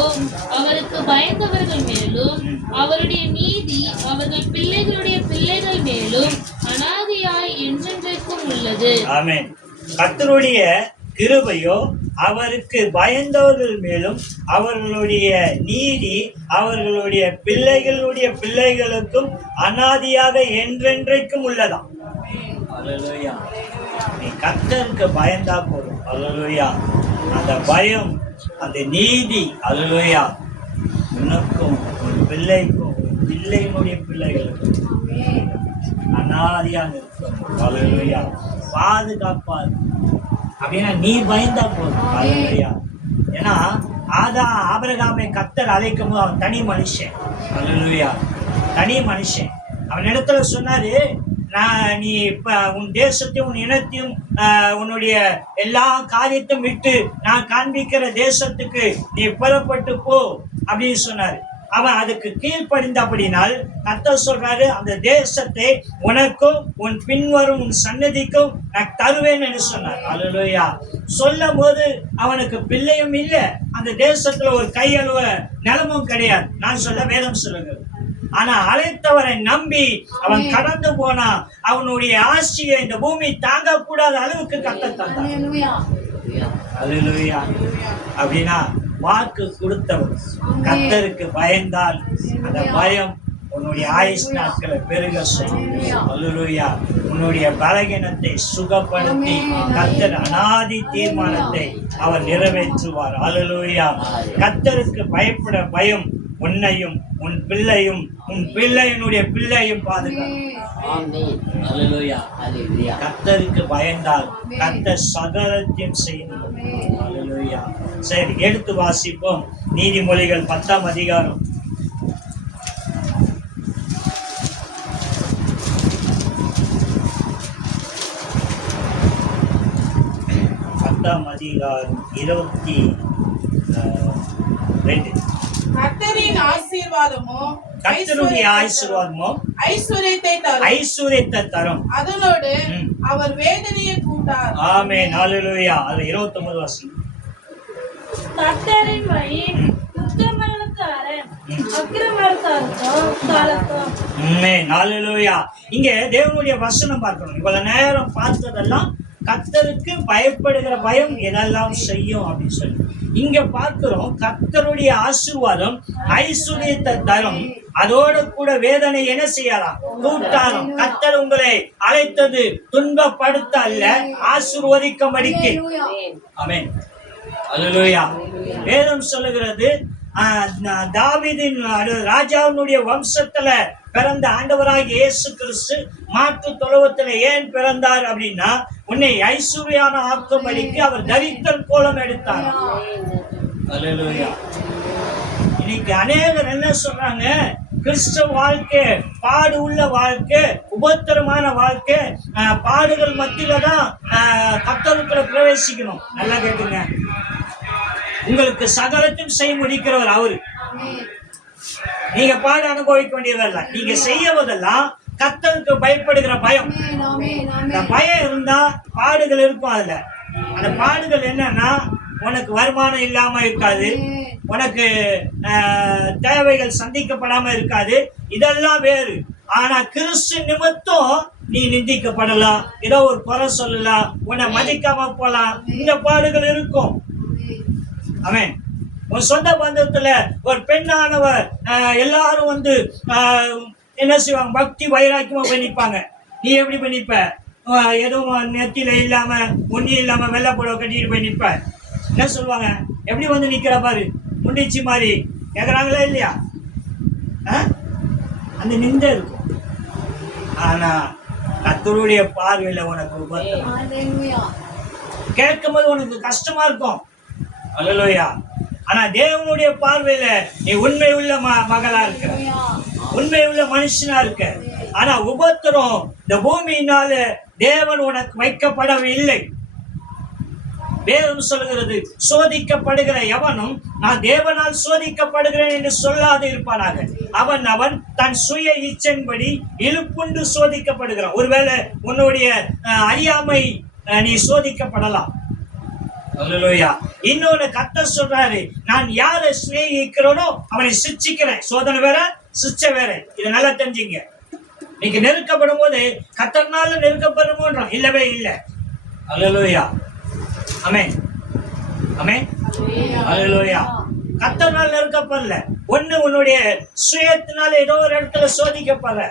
அவருக்கு பயந்தவர்கள் மேலும், அவருடைய நீதி அவர்கள் பிள்ளைகளுடைய பிள்ளைகள் மேலும் அனாதியாய் என்றென்றைக்கும் உள்ளது. ஆமென். கர்த்தருடைய கிருபையோ அவருக்கு பயந்தவர்கள் மேலும், அவர்களுடைய நீதி அவர்களுடைய பிள்ளைகளுடைய பிள்ளைகளுக்கும் அனாதியாக என்றென்றைக்கும் உள்ளதாம். அல்லேலூயா. நீ கர்த்தருக்கு பயந்தா போதும். அல்லேலூயா. அந்த பயம், அந்த நீதி, அல்லேலூயா, உனக்கும் ஒரு பிள்ளைக்கும் பிள்ளையினுடைய பிள்ளைகளுக்கும் அனாதியாக இருக்கும். அல்லேலூயா. பாதுகாப்பா அப்படின்னா நீ பயந்தா போதும். அல்லேலூயா. ஏன்னா ஆபிரகாமை கர்த்தர் அழைக்கும் போது அவன் தனி மனுஷன். அல்லேலூயா. தனி மனுஷன். அவன் இடத்துல சொன்னாரு, நீ இப்ப உன் தேசத்தையும் உன் இனத்தையும் உன்னுடைய எல்லா காரியத்தையும் விட்டு நான் காண்பிக்கிற தேசத்துக்கு நீ புறப்பட்டு போ அப்படின்னு சொன்னாரு. அவன் அதுக்கு கீழ்ப்படிந்த அப்படினால் கர்த்தர் சொல்றாரு, அந்த தேசத்தை உனக்கும் உன் பின்வரும் உன் சன்னதிக்கும் நான் தருவேன் என்று சொன்னார். அல்லேலூயா. சொல்லும் போது அவனுக்கு பிள்ளையும் இல்லை, அந்த தேசத்துல ஒரு கையளவு நிலமும் கிடையாது. நான் சொல்ல வேதம் சொல்லுங்க. ஆனா அழைத்தவரை நம்பி அவன் கடந்து போனா அவனுடைய ஆட்சியை இந்த பூமி தாங்க கூடாத அளவுக்கு கர்த்தர் தந்தான். அல்லேலூயா. அப்படின்னா வாக்கு கொடுத்தவர் கர்த்தருக்கு பயந்தால் அந்த பயம் உன்னுடைய ஆயுஷ் நாட்களை பெருக சொல்லும். அல்லேலூயா. உன்னுடைய பலகீனத்தை சுகப்படுத்தி கர்த்தர் அனாதி தீர்மானத்தை அவர் நிறைவேற்றுவார். அல்லேலூயா. கர்த்தருக்கு பயப்பட பயம் உன்னையும் உன் பிள்ளையும் உன் பிள்ளையினுடைய பிள்ளையும் பாதுகாக்கும். கர்த்தருக்கு பயந்தால் கர்த்தர் சகலத்தையும் செய்யணும். அல்லேலூயா. சரி, எடுத்து வாசிப்போம். நீதிமொழிகள் 10ஆம் அதிகாரம். 10ஆம் அதிகாரம் 22. கர்த்தரின் ஆசீர்வாதமோ கர்த்தருடைய ஆசீர்வாதமோ ஐஸ்வரியத்தை தரும், அதனோடு அவர் வேதனையை கூட்டார். ஆமென். அல்லேலூயா. அது 29 வசனம். கர்த்தரின் வழி உத்தமர்களுக்கு அரண், அக்கிரமக்காரருக்கோ காலத்தம். ஆமென். அல்லேலூயா. இங்க தேவனுடைய வசனம் பார்க்கணும். இவ்வளவு நேரம் பார்த்ததெல்லாம் கர்த்தருக்கு பயப்படுகிற பயம் எதெல்லாம் செய்யும் அப்படின்னு சொல்லி இங்க பார்க்கிறோம். கர்த்தருடைய ஆசீர்வாதம் ஐஸ்வரியத்தை தரும், அதோட கூட வேதனை என்ன செய்யலாம், கூட்டாலும். கர்த்தர் உங்களை அழைத்தது துன்பப்படுத்த அல்ல, ஆசீர்வதிக்கும்படிக்கு. ஆமென். அல்லேலூயா. வேதம் சொல்லுகிறது, தாவீதின் ராஜாவினுடைய வம்சத்துல பிறந்த ஆண்டவராகிய இயேசு கிறிஸ்து மாற்று தொழுவத்துல ஏன் பிறந்தார் அப்படின்னா, உன்னை ஐஸ்வர்யான ஆக்கும்படிக்கு அவர் தரித்திரன் கோலம் எடுத்தார். அல்லேலூயா. இன்னைக்கு அநேகர் என்ன சொல்றாங்க, கிறிஸ்தவ வாழ்க்கை பாடு உள்ள வாழ்க்கை, உபத்திரமான வாழ்க்கை, பாடுகள் மத்தியில தான் கர்த்தருக்குள்ள பிரவேசிக்கணும். நல்லா கேட்டுங்க. உங்களுக்கு சகலத்தையும் செய்ய முடிக்கிறவர் அவரு. நீங்க பாடு அனுபவிக்க வேண்டியதல்ல. நீங்க செய்யவதெல்லாம் கர்த்தருக்கு பயப்படுகிற பயம். இந்த பயம் இருந்தா பாடுகள் இருக்கும். அதுல அந்த பாடுகள் என்னன்னா, உனக்கு வருமானம் இல்லாம இருக்காது, உனக்கு தேவைகள் சந்திக்கப்படாம இருக்காது, இதெல்லாம் வேறு. ஆனா கிறிஸ்து நிமித்தம் நீ நிந்திக்கப்படலாம், ஏதோ ஒரு குறை சொல்லலாம், உன்னை மதிக்காம போலாம், இந்த பாடுகள் இருக்கும். ஆமென். உன் சொந்த பந்தத்துல ஒரு பெண்ணானவர் எல்லாரும் வந்து என்ன செய்வாங்க, பக்தி வைராக்கியமா போய் நிற்பாங்க. நீ எப்படி போய் நிற்ப? எதுவும் நெத்தியில இல்லாம ஒன்னியும் இல்லாம வெள்ளை புடவை கட்டிட்டு போய் நிற்ப. என்ன சொல்லுவாங்க? எப்படி வந்து நிக்கிற பாரு, முண்டிச்சி மாதிரி கேக்குறாங்களா இல்லையா? அந்த நிந்தை இருக்கும். ஆனா கர்த்தருடைய பார்வையில உனக்கு உபத்திரவம் கேட்கும் போது உனக்கு கஷ்டமா இருக்கும். அல்லேலூயா. ஆனா தேவனுடைய பார்வையில நீ உண்மை உள்ள மகளா இருக்க, உண்மை உள்ள மனுஷனா இருக்க. ஆனா உபத்திரம் இந்த பூமியினால தேவன் உனக்கு வைக்கப்படவில்லை. வேதம் சொல்கிறது, சோதிக்கப்படுகிற எவனும் நான் தேவனால் சோதிக்கப்படுகிறேன் என்று சொல்லாது இருப்பானாக. அவன் தன் சுய இச்சையின்படி இழுப்புண்டு சோதிக்கப்படுகிறான். ஒருவேளை உன்னுடைய அறியாமை நீ சோதிக்கப்படலாம். அல்லேலூயா. இன்னொன்னு கர்த்தர் சொல்றாரு, நான் யாரை சிநேகிக்கிறேனோ அவனை சிட்சிக்கிறேன். சோதனை வேற, சிச்சை வேற. இதை நல்லா தெரிஞ்சுங்க. நீங்க நெருக்கப்படும் போது கர்த்தர்னால நெருக்கப்படுமோன்றான், இல்லவே இல்லை. அல்லேலூயா. ஆமென், ஆமென், அல்லேலூயா. கர்த்தர்னால நெருக்கப்படல, ஒண்ணு உன்னுடைய சுயத்தினால ஏதோ ஒரு இடத்துல சோதிக்கப்படுற.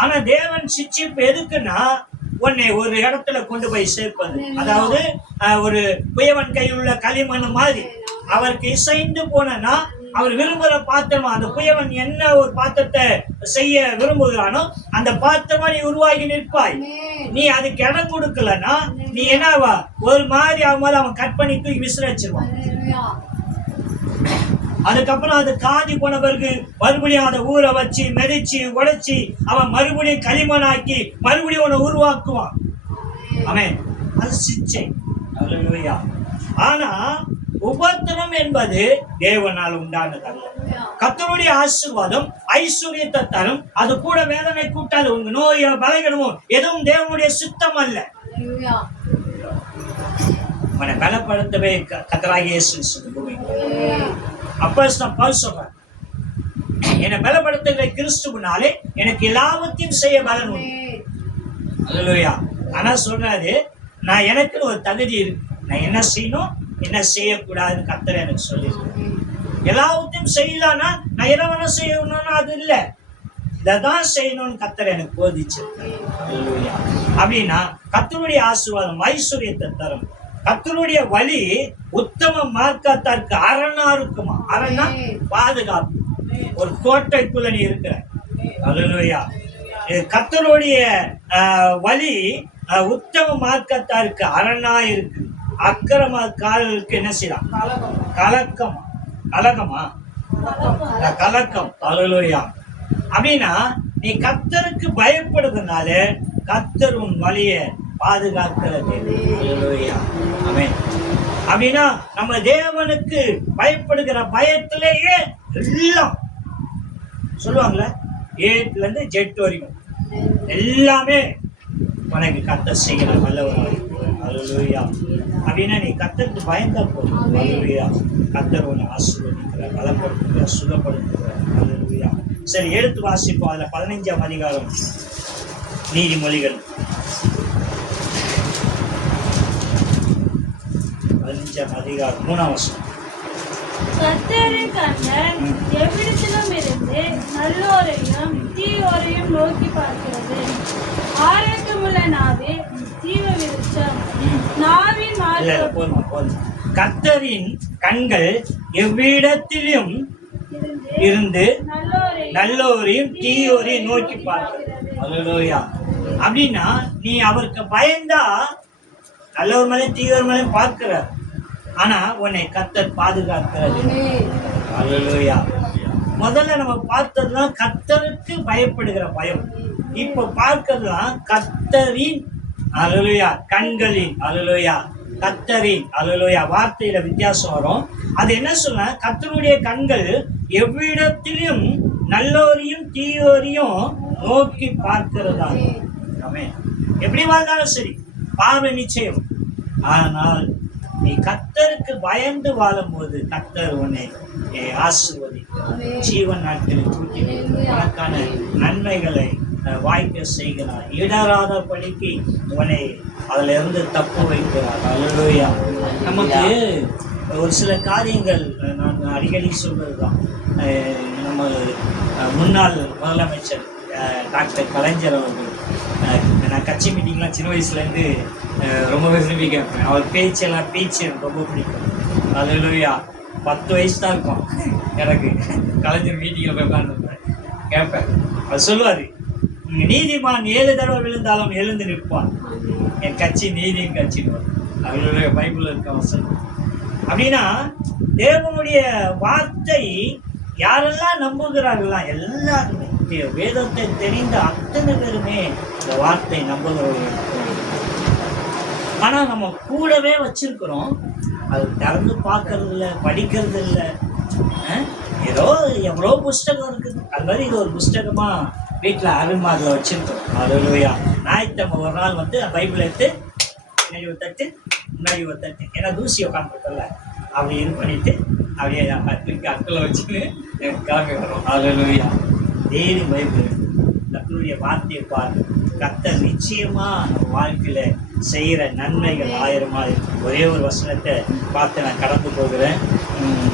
ஆனா தேவன் சிட்சிப்பு எதுக்குன்னா, உன்னை ஒரு இடத்துல கொண்டு போய் சேர்ப்பது. அதாவது ஒரு குயவன் கையில் உள்ள களிமண் மாதிரி அவருக்கு இசைந்து போனா அவர் விரும்புகிற பாத்திரமா, அந்த குயவன் என்ன ஒரு பாத்திரத்தை செய்ய விரும்புகிறானோ அந்த பாத்திரமா நீ உருவாகி நிற்பாய். நீ அதுக்கு இடம் கொடுக்கலன்னா நீ என்னவா, ஒரு மாதிரி அவன் கட் பண்ணி தூக்கி விசிறச்சிருவான். அதுக்கப்புறம் அது காதி போன பிறகு மறுபடியும் அதை ஊற வச்சு மெதிச்சு உடைச்சி அவன் மறுபடியும் களிமண்ணாக்கி மறுபடியும் உன்னை உருவாக்குவான். ஆமென். அது சிச்சை. அல்லேலூயா. ஆனா உபத்திரம் என்பது தேவனால் உண்டானதல்ல. கர்த்தருடைய ஆசீர்வாதம் ஐஸ்வர்யத்தை தரும். அது கூட வேதனை கூட்டாது. உங்க நோய் பலகீனமோ எதுவும் தேவனுடைய சித்தம் அல்ல. உன்னை பலப்படுத்தவே கர்த்தராகிய இயேசு சொல்லுவாங்க. அப்போஸ்தலன் பவுல் சொல்றார், என்னை பலப்படுத்துகிற கிறிஸ்துவினாலே எனக்கு எல்லாவற்றையும் செய்ய பலன் உண்டு. அல்லேலூயா. ஆனா சொல்றாரு, நான் எனக்கு ஒரு தகுதி இருக்கு, நான் என்ன செய்யணும் என்ன செய்யக்கூடாதுன்னு கர்த்தர் எனக்கு சொல்லிடுறேன். எல்லாவற்றையும் செய்யலான்னா நான் என்ன வேணா செய்யணும்னா அது இல்லை, இதான் செய்யணும்னு கர்த்தர் எனக்கு போதிச்சு. அல்லேலூயா. அப்படின்னா கர்த்தருடைய ஆசீர்வாதம் ஐஸ்வர்யத்தை தரும். கர்த்தருடைய வழி உத்தம மார்க்கத்தாருக்கு அரணா இருக்குமா. அரணா பாதுகாப்பு. ஒரு கோட்டைக்குள்ள நீ இருக்கிற. அல்லேலூயா. கர்த்தருடைய வழி உத்தம மார்க்கத்தாருக்கு அரணா இருக்கு. அக்கிரம காலுக்கு என்ன செய்யலாம்? கலக்கம். கலக்கமா? கலக்கம். அல்லேலூயா. அப்படின்னா நீ கர்த்தருக்கு பயப்படுறதுனால கர்த்தர் உன் வழியை பாதுகாக்கிறது. அல்லேலூயா. ஆமென். அப்படின்னா நம்ம தேவனுக்கு பயப்படுகிற பயத்திலேயே எல்லாம் சொல்லுவாங்கல்ல, ஏட்ல இருந்து ஜெட் வரைக்கும் எல்லாமே உனக்கு கர்த்தர் செய்கிற நல்லவர். அல்லேலூயா. அப்படின்னா நீ கர்த்தருக்கு பயந்தா போதும். அல்லேலூயா. கர்த்தர் உன்னை ஆசீர்வதிக்கிற, பலப்படுத்துகிற, சுகப்படுத்துகிற. அல்லேலூயா. சரி, எடுத்து வாசிப்போம். அதுல 15ஆம் அதிகாரம் நீதிமொழிகள் 15ஆம் அதிகாரம் 3ஆம் வசனம். கர்த்தரின் கண்ணன் எவ்விடத்திலும் இருந்து நல்லோரையும் தீயோரையும் நோக்கி பார்க்கிறது. ஆரோக்கியமுள்ள நாவே ஜீவ விருட்சம். நாவின் கர்த்தரின் கண்கள் எவ்விடத்திலும் இருந்து நல்லோரையும் தீயோரையும் நோக்கி பார்க்கிறது. அல்லேலூயா. அப்படின்னா நீ அவருக்கு பயந்தா நல்லவர் மேலையும் தீயோர் மேலையும் பார்க்கிறார். ஆனா உன்னை கர்த்தர் பாதுகாக்கிறது. அல்லேலூயா. முதல்ல நம்ம பார்த்ததுதான் கர்த்தருக்கு பயப்படுகிற பயம். இப்ப பார்க்கிறதுலாம் கர்த்தரின் அல்லேலூயா கண்களின் அல்லேலூயா கர்த்தரின் அல்லேலூயா வார்த்தையில வித்தியாசம் வரும். அது என்ன சொன்னா, கர்த்தருடைய கண்கள் எவ்விடத்திலும் நல்லோரையும் தீயோரையும் நோக்கி பார்க்கிறதா. ஆமென். எப்படி வாழ்ந்தாலும் சரி பார்வை நிச்சயம். ஆனால் நீ கர்த்தருக்கு பயந்து வாழும்போது கர்த்தர் உன்னை ஆசீர்வதி ஜீவன் நாட்களில் கூட்டி உனக்கான நன்மைகளை வாய்க்க செய்கிறார். இடராத படிக்கு உன்னை அதுல இருந்து தப்பு வைக்கிறார். அல்லேலூயா. நமக்கு ஒரு சில காரியங்கள் நான் அடிக்கடி சொல்றதுதான். நம்ம முன்னாள் முதலமைச்சர் டாக்டர் கலைஞர் அவர்கள், நான் கட்சி மீட்டிங்லாம் சின்ன வயசுலேருந்து ரொம்பவே விரும்பி கேட்பேன். அவர் பேச்சு எனக்கு ரொம்ப பிடிக்கும். அல்லேலூயா. 10 வயசு தான் இருக்கும் எனக்கு. கலைஞர் மீட்டிங்கில் போய் உட்காந்துருப்பேன், கேட்பேன். அவர் சொல்லுவார், நீதிமான் 7 தடவை விழுந்தாலும் எழுந்து நிற்பான், என் கட்சி நீதியின் கட்சின்னு. அவர்களுடைய பைபிள் இருக்க வசனம். அப்படின்னா தேவனுடைய வார்த்தை யாரெல்லாம் நம்புகிறார்களா எல்லாருமே, வேதத்தை தெரிந்த அத்தனை பேருமே இந்த வார்த்தை நம்புகிறவர்கள். ஆனா நம்ம கூடவே வச்சிருக்கிறோம், அது திறந்து பார்க்கறது இல்லை, படிக்கிறது இல்லை. ஏதோ எவ்வளோ புஸ்தகம் இருக்குது, அது மாதிரி இது ஒரு புஸ்தகமா வீட்டில் அருள்மாரில் வச்சிருக்கோம். அல்லேலூயா. ஞாயிற்றுக்கிழமை ஒரு நாள் வந்து பைபிள் எடுத்து முன்னாடி ஒரு தட்டு முன்னாடி ஒரு தட்டு, ஏன்னா தூசி உட்காந்துருக்கல, அப்படி இது பண்ணிட்டு அப்படியே தூக்கி அக்கில் வச்சுன்னு எனக்கு கிளம்பி வரும். அல்லேலூயா. டெய்லி பைபிள் கர்த்தருடைய வார்த்தையை பாரு. கர்த்தர் நிச்சயமா நம்ம வாழ்க்கையில செய்கிற நன்மைகள் 1000 இருக்கும். ஒரே ஒரு வசனத்தை பார்த்து நான் கடந்து போகிறேன்.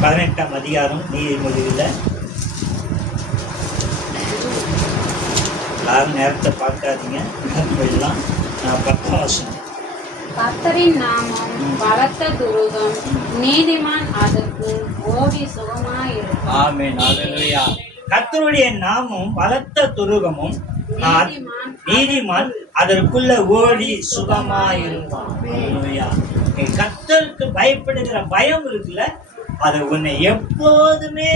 18ஆம் அதிகாரம் நீதிமொழியில். எல்லாரும் நேரத்தை பார்க்காதீங்க, போயிடலாம். 10ஆம் வசனம். கர்த்தரின் நாமம் பலத்த துருகம், நீதிமான் அதற்கு ஓடி சுகமாயிருப்பான். ஆமென். அல்லேலூயா. கர்த்தருடைய நாமம் பலத்த துருகமும், நீதிமான் அதற்குள்ள ஓடி சுகமாயிருப்பான். அல்லேலூயா. கர்த்தருக்கு பயப்படுகிற பயம் இருக்குல்ல, அது உன்னை எப்போதுமே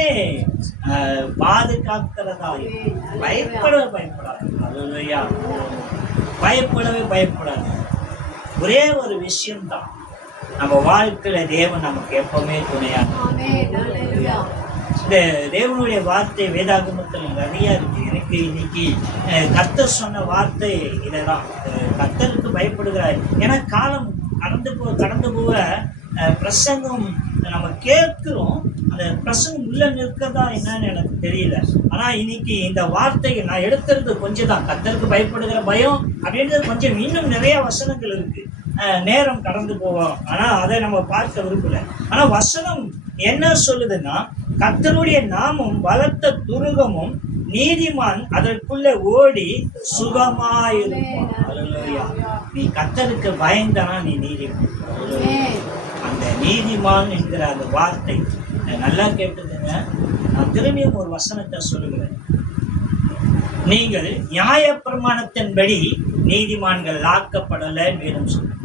பாதுகாக்கிறதா. பயப்படாது. அல்லேலூயா. பயப்படாது. ஒரே ஒரு விஷயம்தான், நம்ம வாழ்க்கையில தேவன் நமக்கு எப்பவுமே துணையாக. இந்த தேவனுடைய வார்த்தை வேதாகமத்தில் நிறைய இருக்கு. எனக்கு இன்னைக்கு கர்த்தர் சொன்ன வார்த்தை இதைதான், கர்த்தருக்கு பயப்படுகிறார். ஏன்னா காலம் கடந்து போக பிரசங்கம் நம்ம கேட்கிறோம், அந்த பிரசங்கம் உள்ள நிற்கிறதா என்னன்னு எனக்கு தெரியல. ஆனா இன்னைக்கு இந்த வார்த்தையை நான் எடுக்கிறது கொஞ்சம் தான். கர்த்தருக்கு பயப்படுகிற பயம் அப்படின்றது கொஞ்சம், இன்னும் நிறைய வசனங்கள் இருக்கு. நேரம் கடந்து போவோம், ஆனா அதை நம்ம பார்க்க விரும்பல. ஆனா வசனம் என்ன சொல்லுதுன்னா, கர்த்தருடைய நாமம் பலத்த துருகமும், நீதிமான் அதற்குள்ள ஓடி சுகமாயிருப்பான். அல்லேலூயா. நீ கர்த்தருக்கு பயந்தனா நீ நீதிமான். அந்த நீதிமான் என்கிற அந்த வார்த்தை நல்லா கேட்டுதுங்க. நான் திரும்பியும் ஒரு வசனத்தை சொல்லுகிறேன். நீங்கள் நியாயப்பிரமாணத்தின்படி நீதிமான்கள் ஆக்கப்படலை வேணும் சொல்லுங்க.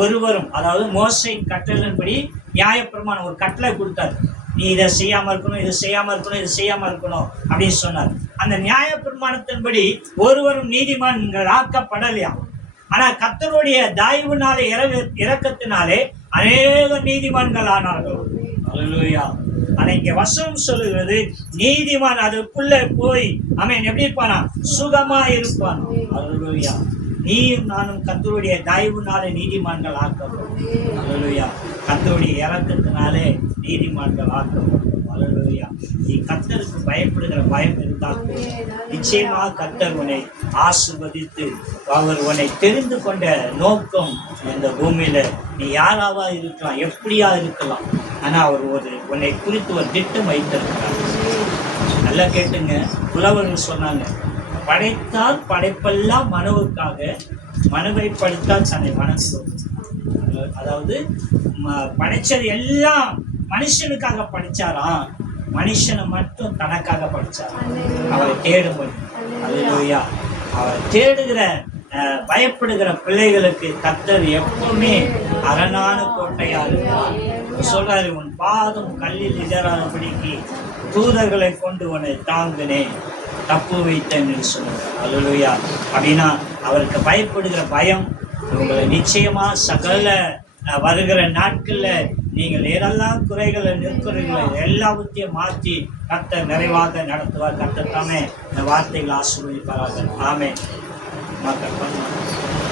ஒருவரும், அதாவது மோசே கட்டளையின்படி நியாயப்பிரமாணம் ஒரு கட்டளை கொடுத்தாரு, நீ இதை செய்யாம இருக்கணும், இது செய்யாம இருக்கணும், இது செய்யாம இருக்கணும் அப்படின்னு சொன்னார். அந்த நியாயப்பிரமாணத்தின்படி ஒருவரும் நீதிமான்கள் ஆக்கப்படலையா. ஆனா கர்த்தருடைய தயவுனாலே இரக்கத்தினாலே அநேக நீதிமான்கள் ஆனார்கள். அல்லேலூயா. ஆனா இங்க வசனம் சொல்லுகிறது, நீதிமான் அதற்குள்ள போய் அவன் எப்படி இருப்பானா, சுகமா இருப்பான். அல்லேலூயா. நீயும் நானும் கர்த்தருடைய தயவுனாலே நீதிமான்கள் ஆக்கப்படும். அல்லேலூயா. கர்த்தருடைய இரக்கத்தினாலே நீதிமான்கள் ஆக்கப்படும். அல்லேலூயா. நீ கர்த்தருக்கு பயப்படுகிற பயம் இருந்தால் நிச்சயமாக கர்த்தர் உன்னை ஆசீர்வதித்து, அவர் உன்னை தெரிந்து கொண்ட நோக்கம் இந்த பூமியில நீ யாராவா இருக்கலாம், எப்படியா இருக்கலாம், ஆனா அவர் உன்னை குறித்து ஒரு திட்டம் வைத்திருக்கிறார். நல்லா கேட்டுங்க. புலவர்கள் சொன்னாங்க, படைத்தால் படைப்பெல்லாம் மனுவுக்காக, மனுவை படைத்தால் தன்னை மனசு. அதாவது படைச்சது எல்லாம் மனுஷனுக்காக படிச்சாராம், மனுஷனை மட்டும் தனக்காக படிச்சாராம். அவரை தேடும்படி. அல்லேலூயா. அவரை தேடுகிற பயப்படுகிற பிள்ளைகளுக்கு கர்த்தர் எப்பவுமே அரணான கோட்டையா இருப்பார். சொல்றாரு, உன் பாதம் கல்லில் இடராதபடிக்கு தூதர்களை கொண்டு உன்னை தாங்கினேன், தப்பு வைத்தேன்னு சொல்லுவார். அல்லேலூயா. அப்படின்னா அவருக்கு பயப்படுகிற பயம் உங்களை நிச்சயமா சகல வருகிற நாட்கள்ல நீங்கள் எதெல்லாம் குறைகளை நிற்கிறீங்களோ எல்லாவற்றையும் மாற்றி கர்த்தர் நிறைவாக நடத்துவார். கர்த்தர் தாமே இந்த வார்த்தைகள் ஆசீர்வதிப்பார்கள். ஆமென். மக்கள்